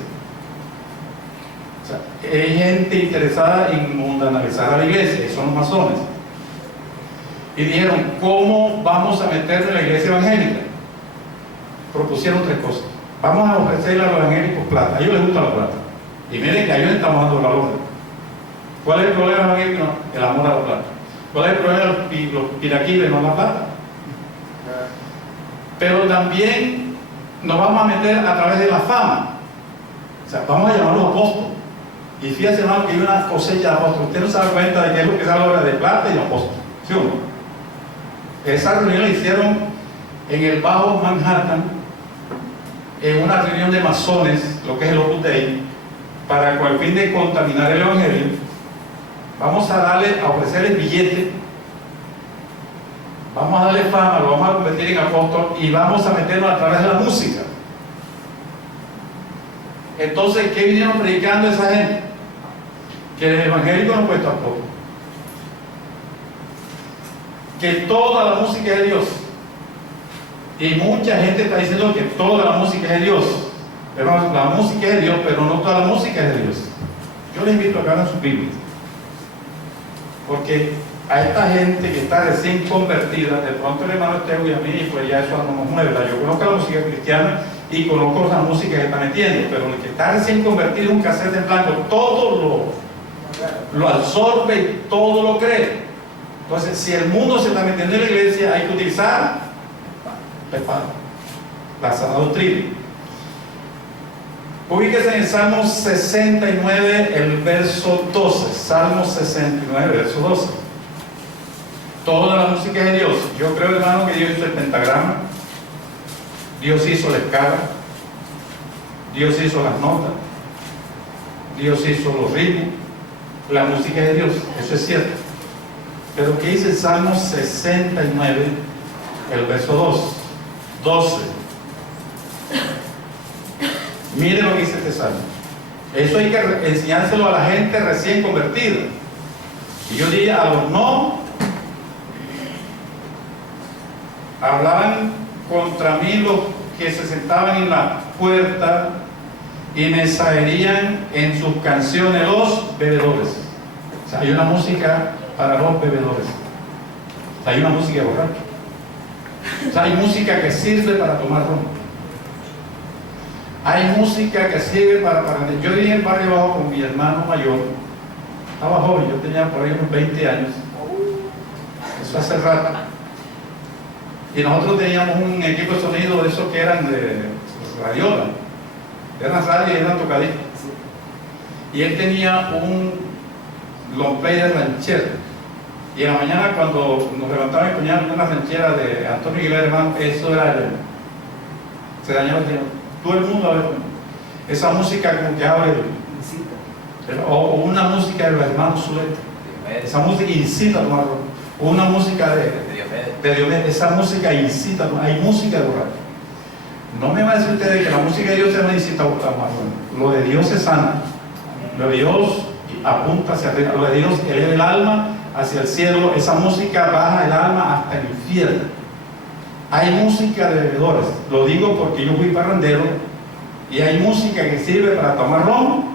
O sea, hay gente interesada en mundanalizar a la iglesia, y son los masones. Y dijeron, ¿cómo vamos a meternos en la iglesia evangélica? Propusieron 3 cosas. Vamos a ofrecerle a los evangélicos plata. A ellos les gusta la plata. Y miren que a ellos les estamos dando valor. ¿Cuál es el problema evangélico? El amor a la plata. ¿Cuál es el problema de los piraquiles? No la plata. Pero también nos vamos a meter a través de la fama. O sea, vamos a llamarlos apóstoles. Y fíjense, hermano, que hay una cosecha de apóstoles. Usted no se da cuenta de que es lo que se habla ahora de plata y de apóstoles. ¿Sí o no? Esa reunión la hicieron en el Bajo Manhattan, en una reunión de masones, lo que es el Opus Dei, para con el fin de contaminar el evangelio. Vamos a ofrecerles billetes, vamos a darle fama, lo vamos a convertir en apóstol y vamos a meternos a través de la música. Entonces, ¿qué vinieron predicando esa gente? Que el evangélico no puede estar poco, que toda la música es de Dios. Y mucha gente está diciendo que toda la música es de Dios. Pero la música es de Dios, pero no toda la música es de Dios. Yo les invito a que hagan sus Biblias, porque a esta gente que está recién convertida, de pronto el hermano Teo y a mí, pues ya eso no nos mueve. Yo conozco la música cristiana y conozco la música que está metiendo, pero el que está recién convertido en un cassette en blanco, todo lo absorbe y todo lo cree. Entonces, si el mundo se está metiendo en la iglesia, hay que utilizar la sana doctrina. Ubíquese en el Salmo 69, el verso 12. Salmo 69, verso 12. Toda la música es de Dios. Yo creo, hermano, que Dios hizo el pentagrama, Dios hizo la escala, Dios hizo las notas, Dios hizo los ritmos. La música es de Dios, eso es cierto. Pero ¿qué dice el Salmo 69, el verso 12? Mire lo que dice este salmo. Eso hay que enseñárselo a la gente recién convertida. Y yo diría a los no, hablaban contra mí los que se sentaban en la puerta y me saerían en sus canciones los bebedores. O sea, hay una música para los bebedores. O sea, hay una música borracha. O sea, hay música que sirve para tomar ron. Hay música que sirve para... Yo vivía en el barrio abajo con mi hermano mayor. Estaba joven, yo tenía por ahí unos 20 años. Eso hace rato. Y nosotros teníamos un equipo de sonido de esos que eran de radiola. Eran radio y eran tocadistas. Y él tenía un long play de ranchera. Y en la mañana cuando nos levantaban y ponían una ranchera de Antonio Aguilera, hermano, eso era se dañaba el tiempo. Todo el mundo a ver esa música como que abre o una música de los hermanos Zuleta, esa música incita a tomar ron, o una música de Diomedes, esa música incita a tomar. Hay música de borracho. No me va a decir ustedes que la música de Dios se me incita a tomar ron. Lo de Dios es sana, lo de Dios apunta hacia arriba, lo de Dios eleva el alma hacia el cielo, esa música baja el alma hasta el infierno. Hay música de bebedores, lo digo porque yo fui parrandero, y hay música que sirve para tomar ron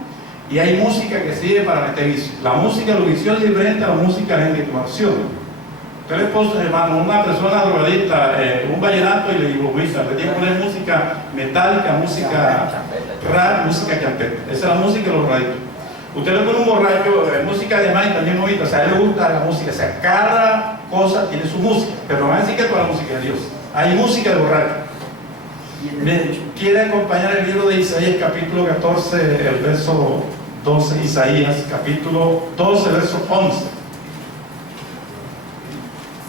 y hay música que sirve para meter vicio. La música de visión es diferente a la música de legitimación. Usted le pone, hermano, una persona drogadicta, un vallenato y le digo, le tiene que poner música metálica, música rap, música champeta. Esa es la música de los raditos. Usted le pone un borracho, música de maíz también movida, o sea, a él le gusta la música, o sea, cada cosa tiene su música, pero no va a decir que toda la música de Dios. Hay música de borracho. ¿Me quiere acompañar el libro de Isaías, capítulo 14, el verso 12? Isaías, capítulo 12, verso 11.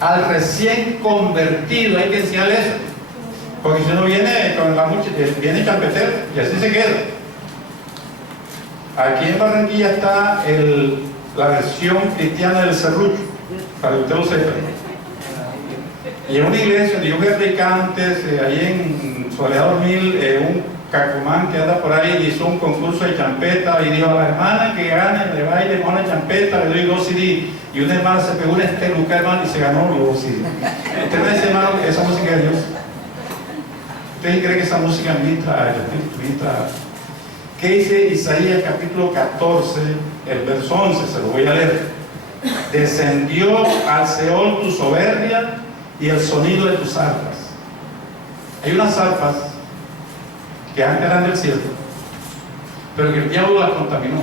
Al recién convertido hay que enseñarle eso, porque si no viene con la mucha, viene champetero y así se queda. Aquí en Barranquilla está la versión cristiana del serrucho, para que usted lo sepa. Y en una iglesia donde yo fui a predicar antes, ahí en Soledad 2000, Cacumán que anda por ahí hizo un concurso de champeta y dijo a la hermana que gane, le baile con la champeta, le doy 2 CD. Y una hermana se pegó una esteluca, hermano, y se ganó los 2 CD. ¿Usted me dice, hermano, que esa música de Dios? ¿Usted cree que esa música ministra? ¿Qué dice Isaías capítulo 14, el verso 11? Se lo voy a leer. Descendió al Seol tu soberbia y el sonido de tus arpas. Hay unas arpas que antes eran del cielo, pero que el diablo las contaminó.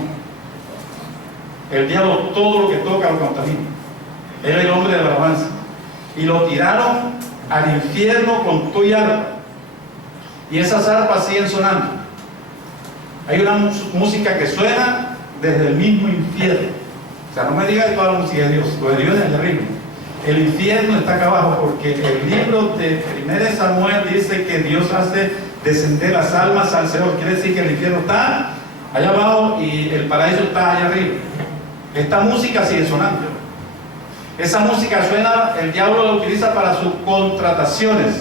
El diablo todo lo que toca lo contamina. Él es el hombre de la alabanza. Y lo tiraron al infierno con tu y arpa. Y esas arpas siguen sonando. Hay una música que suena desde el mismo infierno. O sea, no me diga de toda la música de Dios, lo de Dios es allá arriba. El infierno está acá abajo, porque el libro de 1 Samuel dice que Dios hace descender las almas al Señor. Quiere decir que el infierno está allá abajo y el paraíso está allá arriba. Esta música sigue sonando. Esa música suena, el diablo la utiliza para sus contrataciones,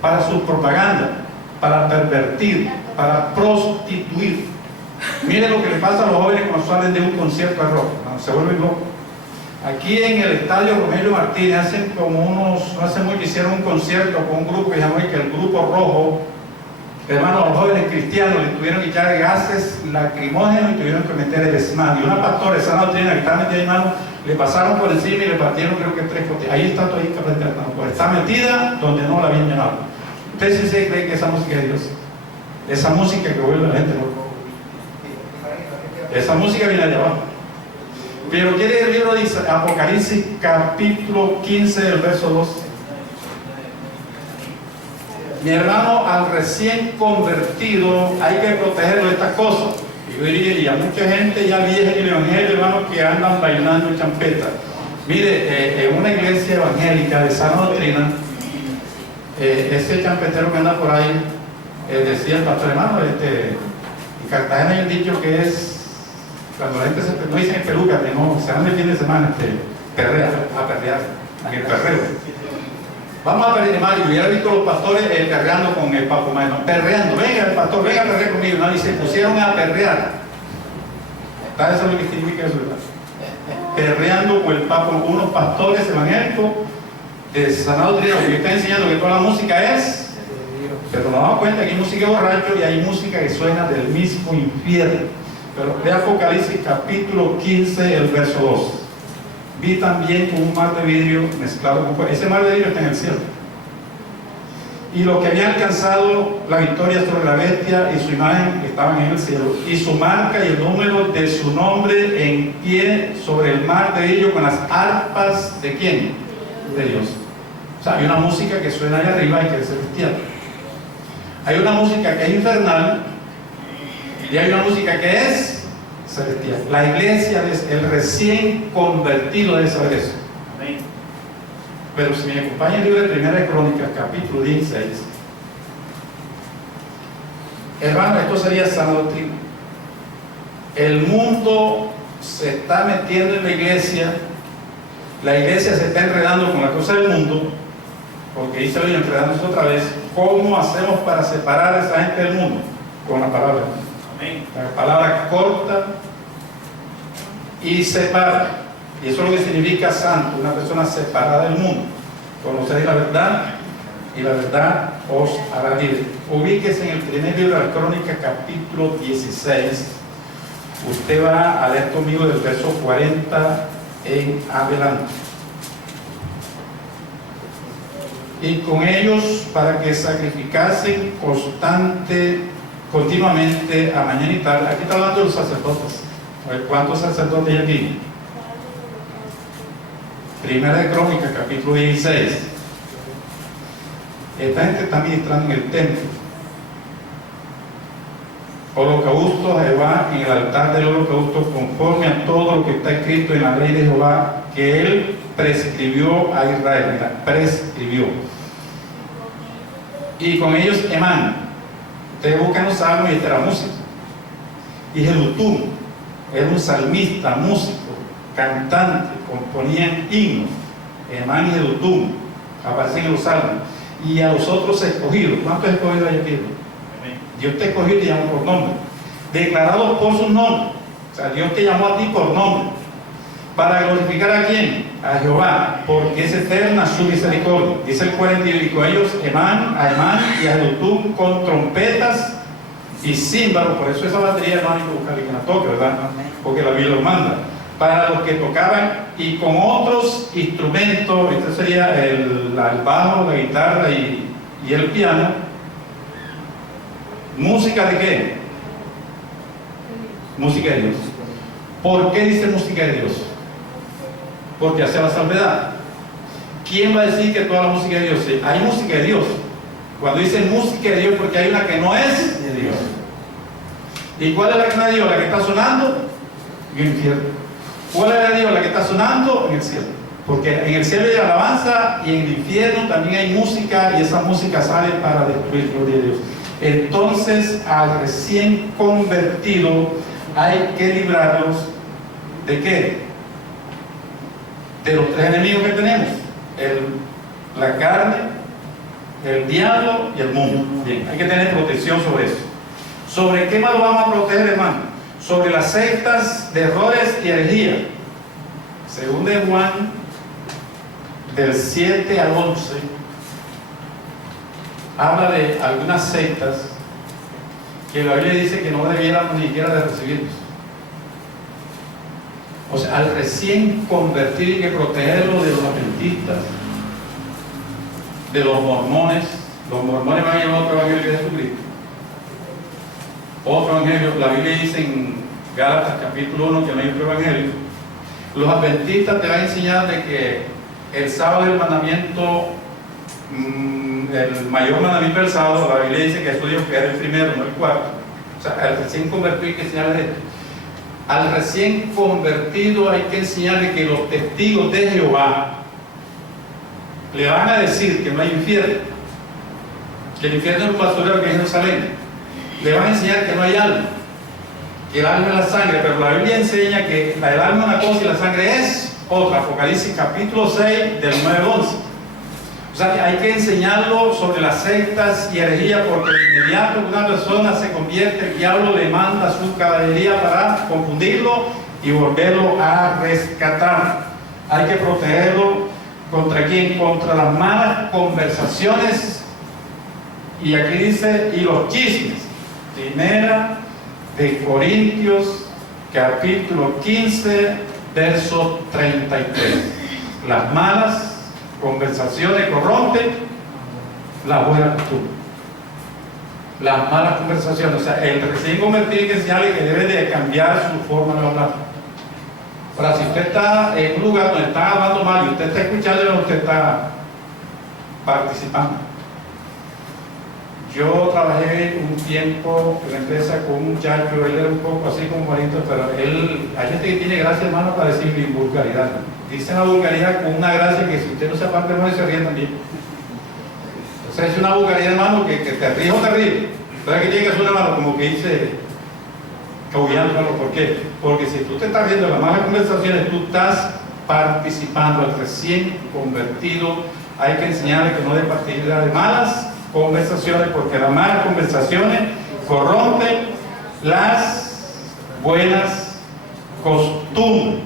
para su propaganda, para pervertir, para prostituir. Miren lo que le pasa a los jóvenes cuando salen de un concierto de rock, cuando se vuelven locos. Aquí en el estadio Rogelio Martínez, no hace mucho hicieron un concierto con un grupo que se llamó el Grupo Rojo. Hermanos, los jóvenes cristianos le tuvieron que echar gases lacrimógenos y tuvieron que meter el esmalte. Y una pastora de sana doctrina que estaba metida ahí, hermano, le pasaron por encima y le partieron creo que 3 botellas. Ahí está todavía, pues está metida donde no la habían llenado. ¿Usted sí se cree que esa música es de Dios? Esa música que vuelve a la gente loca. Esa música viene de abajo. Pero quiere el libro dice Apocalipsis capítulo 15, el verso 2. Mi hermano, al recién convertido hay que protegerlo de estas cosas. Y yo diría, y a mucha gente ya vieja en el evangelio, hermano, que andan bailando champeta. Mire, en una iglesia evangélica de sana doctrina, ese champetero que anda por ahí, decía el pastor, hermano, en Cartagena hay un dicho que es, cuando la gente no dicen peluca, no, se van el fin de semana, perrear, a perrear, en el perreo. Vamos a perrear, hermano, yo hubiera visto a los pastores perreando con el papo, hermano, perreando, venga el pastor, venga a perrear conmigo, ¿no? Y se pusieron a perrear. ¿Está eso lo que significa eso, verdad? Perreando con el papo, unos pastores evangélicos de sana doctrina, porque está enseñando que toda la música es, pero nos damos cuenta que hay música borracho y hay música que suena del mismo infierno. Pero de Apocalipsis capítulo 15, el verso 2. Vi también un mar de vidrio mezclado con fuego. Ese mar de vidrio está en el cielo. Y los que habían alcanzado la victoria sobre la bestia y su imagen estaban en el cielo. Y su marca y el número de su nombre en pie sobre el mar de vidrio con las arpas ¿de quién? De Dios. O sea, hay una música que suena allá arriba y que es celestial. Hay una música que es infernal. Y hay una música que es celestial. La iglesia, el recién convertido debe saber eso. Amén. Pero si me acompaña el libro de 1 Crónicas, capítulo 16. Hermano, esto sería sana doctrina. El mundo se está metiendo en la iglesia se está enredando con la cosa del mundo, porque dice hoy enredándose otra vez. ¿Cómo hacemos para separar a esa gente del mundo? Con la palabra. La palabra corta y separa. Y eso es lo que significa santo, una persona separada del mundo. Conoceréis la verdad y la verdad os hará libre. Ubíquese en el primer libro de la Crónica, capítulo 16. Usted va a leer conmigo del verso 40 en adelante. Y con ellos para que sacrificasen continuamente a mañana y tarde. Aquí está hablando de los sacerdotes. A ver, ¿cuántos sacerdotes hay aquí? Primera de Crónicas, capítulo 16. Esta gente está ministrando en el templo. Holocausto a Jehová en el altar del holocausto, conforme a todo lo que está escrito en la ley de Jehová, que él prescribió a Israel. Mira, prescribió. Y con ellos Emán. Ustedes buscan los salmos y esta era música. Y Jedutum era un salmista, músico, cantante, componían himnos. Emán y Jedutum aparecen en los salmos. Y a los otros escogidos. ¿Cuántos escogidos hay aquí? Dios te escogió y te llamó por nombre. Declarados por su nombre. O sea, Dios te llamó a ti por nombre. ¿Para glorificar a quién? A Jehová, porque es eterna su misericordia. Dice el 41, y con ellos Emán, a Emán y a Jedutum con trompetas y címbalos. Por eso esa batería no hay que buscar que la toque, ¿verdad? Porque la Biblia lo manda. Para los que tocaban y con otros instrumentos, este sería el bajo, la guitarra y el piano. ¿Música de qué? Música de Dios. ¿Por qué dice música de Dios? Porque hace la salvedad. ¿Quién va a decir que toda la música de Dios? Sí, hay música de Dios. Cuando dice música de Dios, porque hay una que no es de Dios. ¿Y cuál es la que no es de Dios? La que está sonando en el infierno. ¿Cuál es la de Dios? La que está sonando en el cielo. Porque en el cielo hay alabanza y en el infierno también hay música, y esa música sale para destruir la gloria de Dios. Entonces, al recién convertido hay que librarlos ¿de qué? De los tres enemigos que tenemos: la carne, el diablo y el mundo. Bien, hay que tener protección sobre eso. ¿Sobre qué más lo vamos a proteger, hermano? Sobre las sectas de errores y herejía. Según de Juan, del 7 al 11, habla de algunas sectas que la Biblia dice que no debiéramos ni siquiera de recibirlos. O sea, al recién convertido hay que protegerlo de los adventistas, de los mormones. Los mormones van a llevar otro evangelio de Jesucristo. Otro evangelio. La Biblia dice en Gálatas capítulo 1 que no hay otro evangelio. Los adventistas te van a enseñar de que el sábado es el mandamiento, el mayor mandamiento del sábado. La Biblia dice que eso dijo que era el primero, no el cuarto. O sea, al recién convertido hay que enseñarle esto. Al recién convertido hay que enseñarle que los testigos de Jehová le van a decir que no hay infierno, que el infierno es un basurero que es Jerusalén. Le van a enseñar que no hay alma, que el alma es la sangre, pero la Biblia enseña que el alma es una cosa y la sangre es otra. Apocalipsis capítulo 6 del 9 al 11. O sea, que hay que enseñarlo sobre las sectas y herejías, porque de inmediato una persona se convierte, el diablo le manda su caballería para confundirlo y volverlo a rescatar. Hay que protegerlo ¿contra quién? Contra las malas conversaciones. Y aquí dice, y los chismes. Primera de Corintios capítulo 15 verso 33. Las malas conversaciones corrompen la buena costumbre. Las malas conversaciones, o sea, el recién convertido hay que enseñarle que debe de cambiar su forma de hablar. Ahora, si usted está en un lugar donde está hablando mal y usted está escuchando lo que usted está participando. Yo trabajé un tiempo en la empresa con un muchacho, él era un poco así como bonito, pero hay gente que tiene gracia, hermano, para decir vulgaridad. Dice una vulgaridad con una gracia que si usted no se aparte, hermano, se ríe también. Entonces es una vulgaridad, hermano, que te ríe o te ríe. Entonces que tiene que ser una mano como que dice caullando, hermano. ¿Por qué? Porque si tú te estás viendo las malas conversaciones, tú estás participando. Al recién convertido hay que enseñarle que no dé partida de malas conversaciones, porque las malas conversaciones corrompen las buenas costumbres.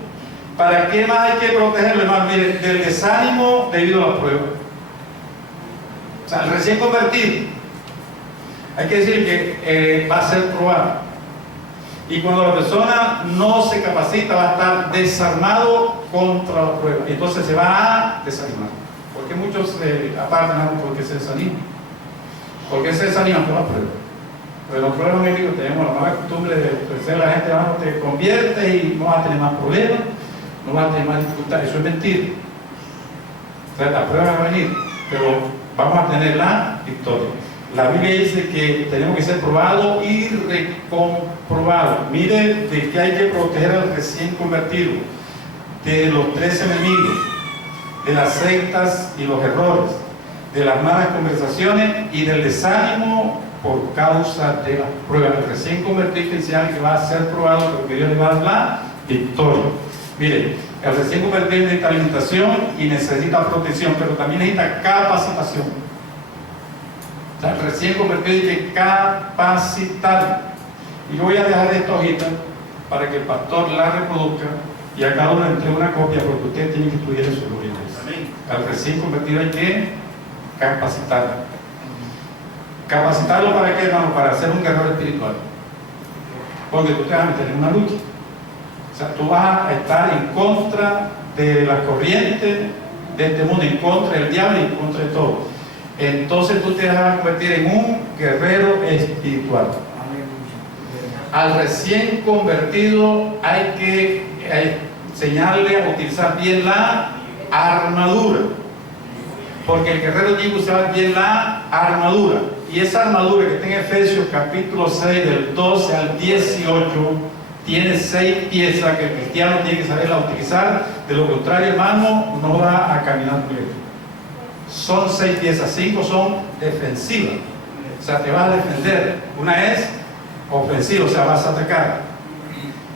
¿Para qué más hay que protegerlo, hermano? Mire, del desánimo debido a las pruebas. O sea, el recién convertido, hay que decir que va a ser probado. Y cuando la persona no se capacita, va a estar desarmado contra la prueba. Y entonces se va a desanimar. Porque muchos apartan porque se desaniman. ¿Por qué se desaniman? Por la prueba. Pero los problemas médicos tenemos la mala costumbre de ofrecer a la gente, vamos, te convierte y no vas a tener más problemas, no vas a tener más dificultades. Eso es mentira. O sea, la prueba va a venir, pero vamos a tener la victoria. La Biblia dice que tenemos que ser probados y recomprobados. Mire de qué hay que proteger al recién convertido: de los tres enemigos, de las sectas y los errores, de las malas conversaciones y del desánimo por causa de las pruebas. El recién convertido enseña que va a ser probado, pero que Dios le va a dar la victoria. Mire, el recién convertido necesita alimentación y necesita protección, pero también necesita capacitación. O sea, recién convertido hay que capacitar. Y yo voy a dejar esta hojita para que el pastor la reproduzca y a cada uno le entregue una copia, porque ustedes tienen que estudiar en sus lugares. Al recién convertido hay que capacitar. ¿Capacitarlo para qué, hermano? Para ser un guerrero espiritual. Porque tú te vas a meter en una lucha. O sea, tú vas a estar en contra de la corriente de este mundo, en contra del diablo y en contra de todo. Entonces tú te vas a convertir en un guerrero espiritual. Al recién convertido hay que enseñarle a utilizar bien la armadura. Porque el guerrero tiene que usar bien la armadura. Y esa armadura que está en Efesios capítulo 6 del 12 al 18 tiene 6 piezas que el cristiano tiene que saberla utilizar. De lo contrario, hermano, no va a caminar muy bien. Son 6 piezas, 5 son defensivas. O sea, te vas a defender. Una es ofensiva, o sea, vas a atacar.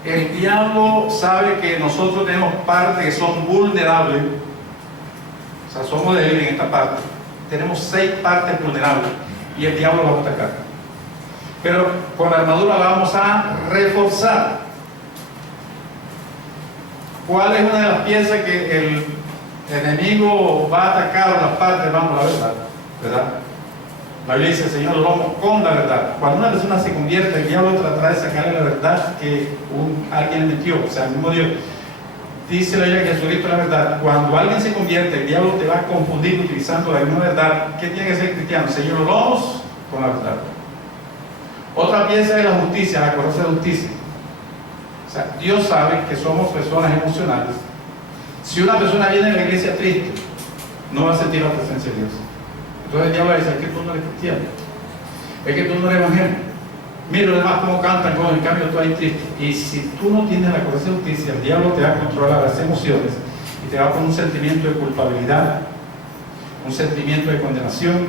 El diablo sabe que nosotros tenemos partes que son vulnerables. O sea, somos débiles en esta parte. Tenemos 6 partes vulnerables y el diablo va a atacar. Pero con la armadura la vamos a reforzar. ¿Cuál es una de las piezas que el enemigo va a atacar a las partes? Vamos, la verdad, ¿verdad? La Biblia dice: el Señor lo vamos con la verdad. Cuando una persona se convierte, el diablo tratará de sacarle la verdad que alguien metió, o sea, el mismo Dios. Dice la Biblia que Jesucristo es la verdad. Cuando alguien se convierte, el diablo te va a confundir utilizando la misma verdad. ¿Qué tiene que ser el cristiano? Señor, los lomos con la verdad. Otra pieza es la justicia, la coraza de justicia. O sea, Dios sabe que somos personas emocionales. Si una persona viene a la iglesia triste, no va a sentir la presencia de Dios. Entonces el diablo dice: es que tú no eres cristiano, es que tú no eres evangélico. Mira los demás cómo cantan, como en cambio tú ahí triste. Y si tú no tienes la coraza de justicia, el diablo te va a controlar las emociones y te va a poner un sentimiento de culpabilidad, un sentimiento de condenación.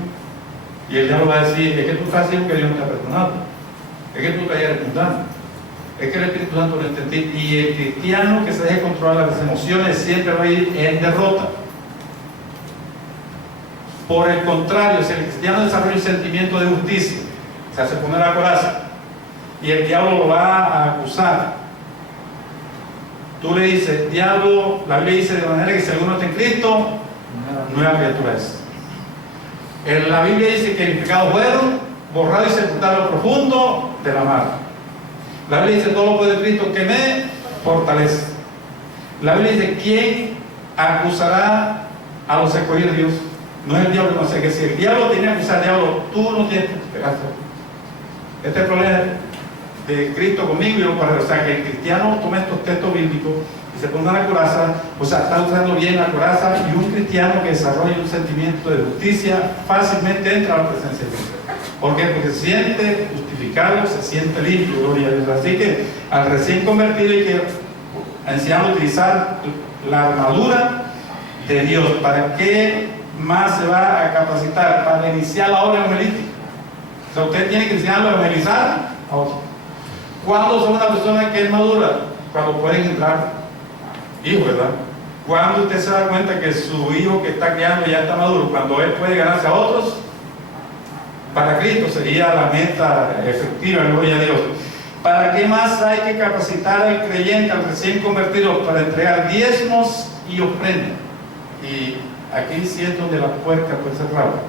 Y el diablo va a decir: es que tú estás haciendo que Dios no te ha perdonado, es que tú todavía eres mundano, es que el Espíritu Santo no entendí. Y el cristiano que se deje controlar las emociones siempre va a ir en derrota. Por el contrario, si el cristiano desarrolla un sentimiento de justicia, se hace poner la coraza y el diablo lo va a acusar. Tú le dices: diablo, la Biblia dice de manera que si alguno está en Cristo, nueva criatura es. La Biblia dice que mis pecados fueron borrados y sepultados a lo profundo de la mar. La Biblia dice: todo lo puede Cristo que me fortalece. La Biblia dice: ¿quién acusará a los escogidos de Dios? No es el diablo, no sé qué. Si el diablo tiene que acusar al diablo, tú no tienes que pegarse. Este es el problema de Cristo conmigo y yo para él. O sea, que el cristiano tome estos textos bíblicos y se ponga la coraza, o sea, está usando bien la coraza, y un cristiano que desarrolla un sentimiento de justicia fácilmente entra a la presencia de Dios. ¿Por qué? Porque se siente justificado, se siente limpio, gloria a Dios. Así que al recién convertido hay que enseñarlo a utilizar la armadura de Dios. ¿Para qué más se va a capacitar? Para iniciar la obra evangelística. O sea, usted tiene que enseñarlo a evangelizar a otros. ¿Cuándo son una persona que es madura? Cuando pueden entrar hijos, ¿verdad? Cuando usted se da cuenta que su hijo que está criando ya está maduro, cuando él puede ganarse a otros para Cristo, sería la meta efectiva, gloria a Dios. ¿Para qué más hay que capacitar al creyente, al recién convertido? Para entregar diezmos y ofrendas. Y aquí sí es donde la puerca puede ser rabo.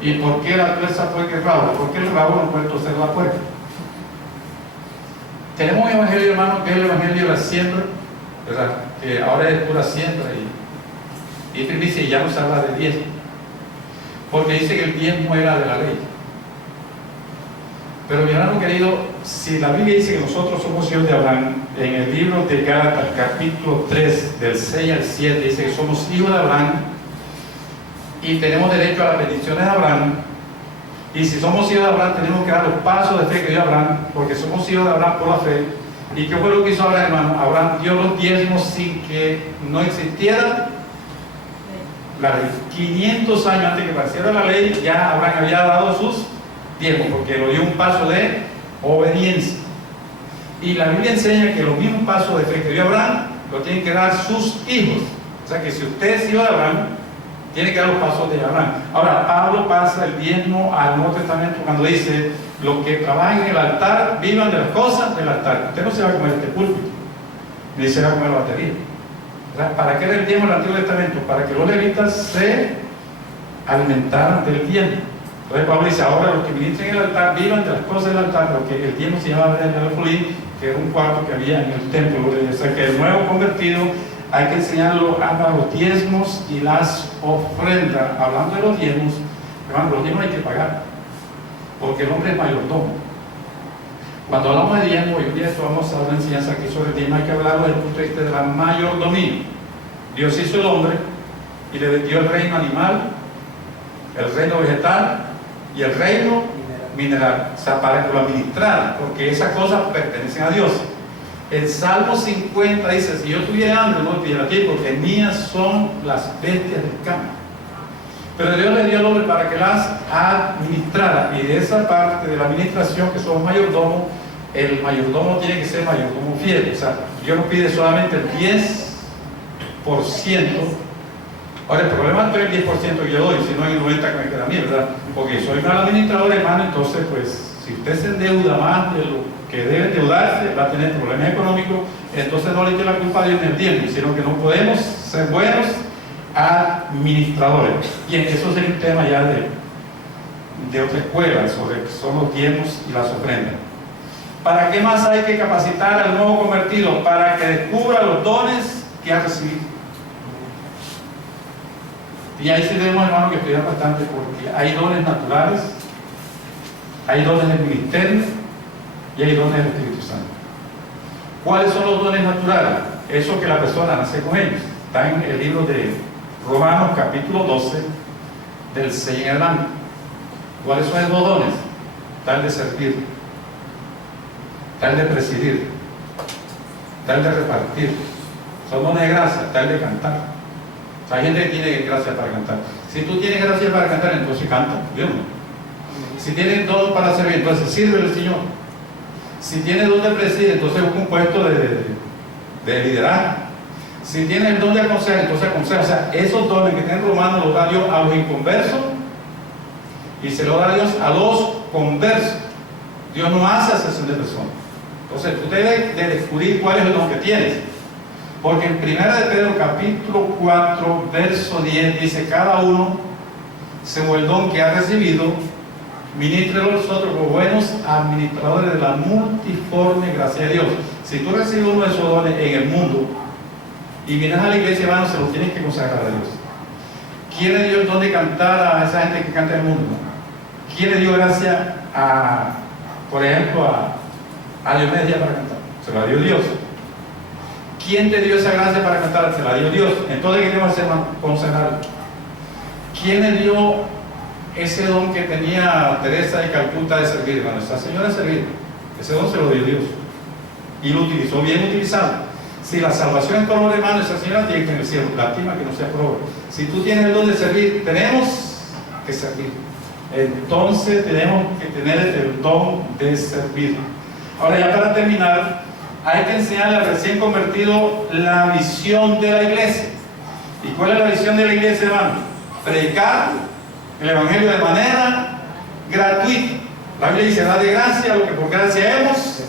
¿Y por qué la tuerza puerca es rabo? Porque el rabo no puede torcer la puerca. Tenemos un evangelio, hermano, que es el evangelio de la siembra, ¿verdad? Que ahora es pura siembra y primicia, y ya no se habla de diezmo, porque dice que el diezmo era de la ley. Pero mi hermano querido, si la Biblia dice que nosotros somos hijos de Abraham, en el libro de Gálatas capítulo 3 del 6 al 7 dice que somos hijos de Abraham y tenemos derecho a las bendiciones de Abraham. Y si somos hijos de Abraham, tenemos que dar los pasos de fe que dio Abraham, porque somos hijos de Abraham por la fe. ¿Y qué fue lo que hizo Abraham, hermano? Abraham dio los diezmos sin que no existiera la ley. 500 años antes que apareciera la ley, ya Abraham había dado sus diezmos, porque lo dio un paso de obediencia. Y la Biblia enseña que los mismos pasos de fe que dio Abraham, lo tienen que dar sus hijos. O sea que si usted es hijo de Abraham, tiene que dar los pasos de Abraham. Ahora, Pablo pasa el diezmo al Nuevo Testamento cuando dice: los que trabajan en el altar, vivan de las cosas del altar. Usted no se va a comer este púlpito, ni se va a comer la batería. ¿Para qué era el diezmo en el Antiguo Testamento? Para que los levitas se alimentaran del diezmo. Entonces Pablo dice: ahora los que ministren en el altar, vivan de las cosas del altar, porque el diezmo se llamaba el alfolí, que era un cuarto que había en el templo. O sea que el nuevo convertido hay que enseñarlo a dar los diezmos y las ofrendas. Hablando de los diezmos, hermano, los diezmos hay que pagar, porque el hombre es mayordomo. Cuando hablamos de diezmo, hoy en día vamos a dar una enseñanza aquí sobre el diezmo, hay que hablarlo desde el punto de vista de la mayordomía. Dios hizo el hombre y le dio el reino animal, el reino vegetal y el reino mineral, o sea, para que lo administraran, porque esas cosas pertenecen a Dios. El Salmo 50 dice: si yo tuviera hambre, no te pidiera a ti, porque mías son las bestias del campo. Pero Dios le dio al hombre para que las administrara, y de esa parte de la administración, que somos mayordomos, el mayordomo tiene que ser mayordomo fiel. O sea, Dios nos pide solamente el 10%. Ahora, el problema no es el 10% que yo doy, sino el 90% que me queda a mí, ¿verdad? Porque soy mal administrador, hermano. Entonces, pues, si usted se endeuda más de lo que debe endeudarse, va a tener problemas económicos. Entonces no le eche la culpa a Dios en el tiempo, sino que no podemos ser buenos administradores. Y eso sería un tema ya de otra escuela, sobre que son los diezmos y las ofrendas. ¿Para qué más hay que capacitar al nuevo convertido? Para que descubra los dones que ha recibido. Y ahí sí debemos, hermano, que estudiar bastante, porque hay dones naturales, hay dones del ministerio y hay dones del Espíritu Santo. ¿Cuáles son los dones naturales? Eso que la persona nace con ellos. Está en el libro de Romanos capítulo 12, del 6 en adelante. ¿Cuáles son esos dones? Está el de servir, está el de presidir, está el de repartir. Son dones de gracia. Está el de cantar. O sea, hay gente que tiene gracia para cantar. Si tú tienes gracia para cantar, entonces canta, Dios no. Si tienes don para servir, entonces sirve al Señor. Si tienes don de presidir, entonces busca un puesto de liderazgo. Si tienes el don de aconsejar, entonces aconseja. O sea, esos dones que tienen Romanos los da Dios a los inconversos y se los da Dios a los conversos. Dios no hace acepción de personas. Entonces tú debes de descubrir cuál es el don que tienes. Porque en 1 de Pedro capítulo 4, verso 10 dice: cada uno, según el don que ha recibido, ministrelo nosotros como buenos administradores de la multiforme gracia de Dios. Si tú recibes uno de esos dones en el mundo y vienes a la iglesia, hermano, se lo tienes que consagrar a Dios. ¿Quién le dio el don de cantar a esa gente que canta en el mundo? ¿Quién le dio gracia por ejemplo, a Diomedes Díaz para cantar? Se la dio Dios. ¿Quién te dio esa gracia para cantar? Se la dio Dios. Entonces, ¿qué tenemos que hacer? Consagrarlo. ¿Quién le dio ese don que tenía Teresa de Calcuta de servir, hermano? Esa señora de servir. Ese don se lo dio Dios. Y lo utilizó bien utilizado. Si la salvación es por obra, hermano, esa señora tiene que tener el cielo. Lástima que no sea por obra. Si tú tienes el don de servir, tenemos que servir. Entonces tenemos que tener el don de servir. Ahora, ya para terminar, hay que enseñarle al recién convertido la visión de la iglesia. ¿Y cuál es la visión de la iglesia, hermano? Predicar el evangelio de manera gratuita. La Biblia dice: da de gracia lo que por gracia hemos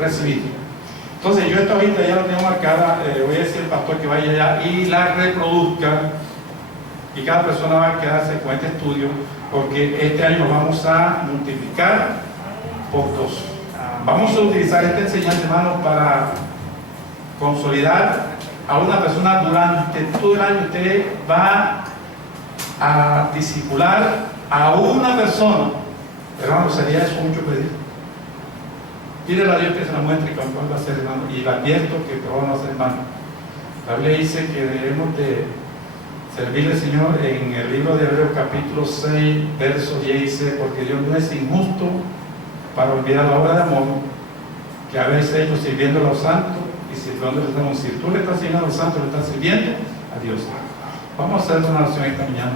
recibido. Entonces, yo esta ahorita ya la tengo marcada. Voy a decir al pastor que vaya allá y la reproduzca. Y cada persona va a quedarse con este estudio, porque este año vamos a multiplicar por 2. Vamos a utilizar esta enseñanza, hermano, para consolidar a una persona durante todo el año. Usted va a discipular a una persona. Hermano, sería eso mucho pedir. Pídele a Dios que se la muestre con cuál va a ser, hermano. Y le advierto que todo no va a ser, hermano. La Biblia dice que debemos de servirle al Señor. En el libro de Hebreos capítulo 6, verso 10 dice: porque Dios no es injusto para olvidar la obra de amor que habéis hecho sirviendo a los santos y sirviendo a los. Si tú le estás sirviendo a los santos, le estás sirviendo a Dios. Vamos a hacer una oración esta mañana.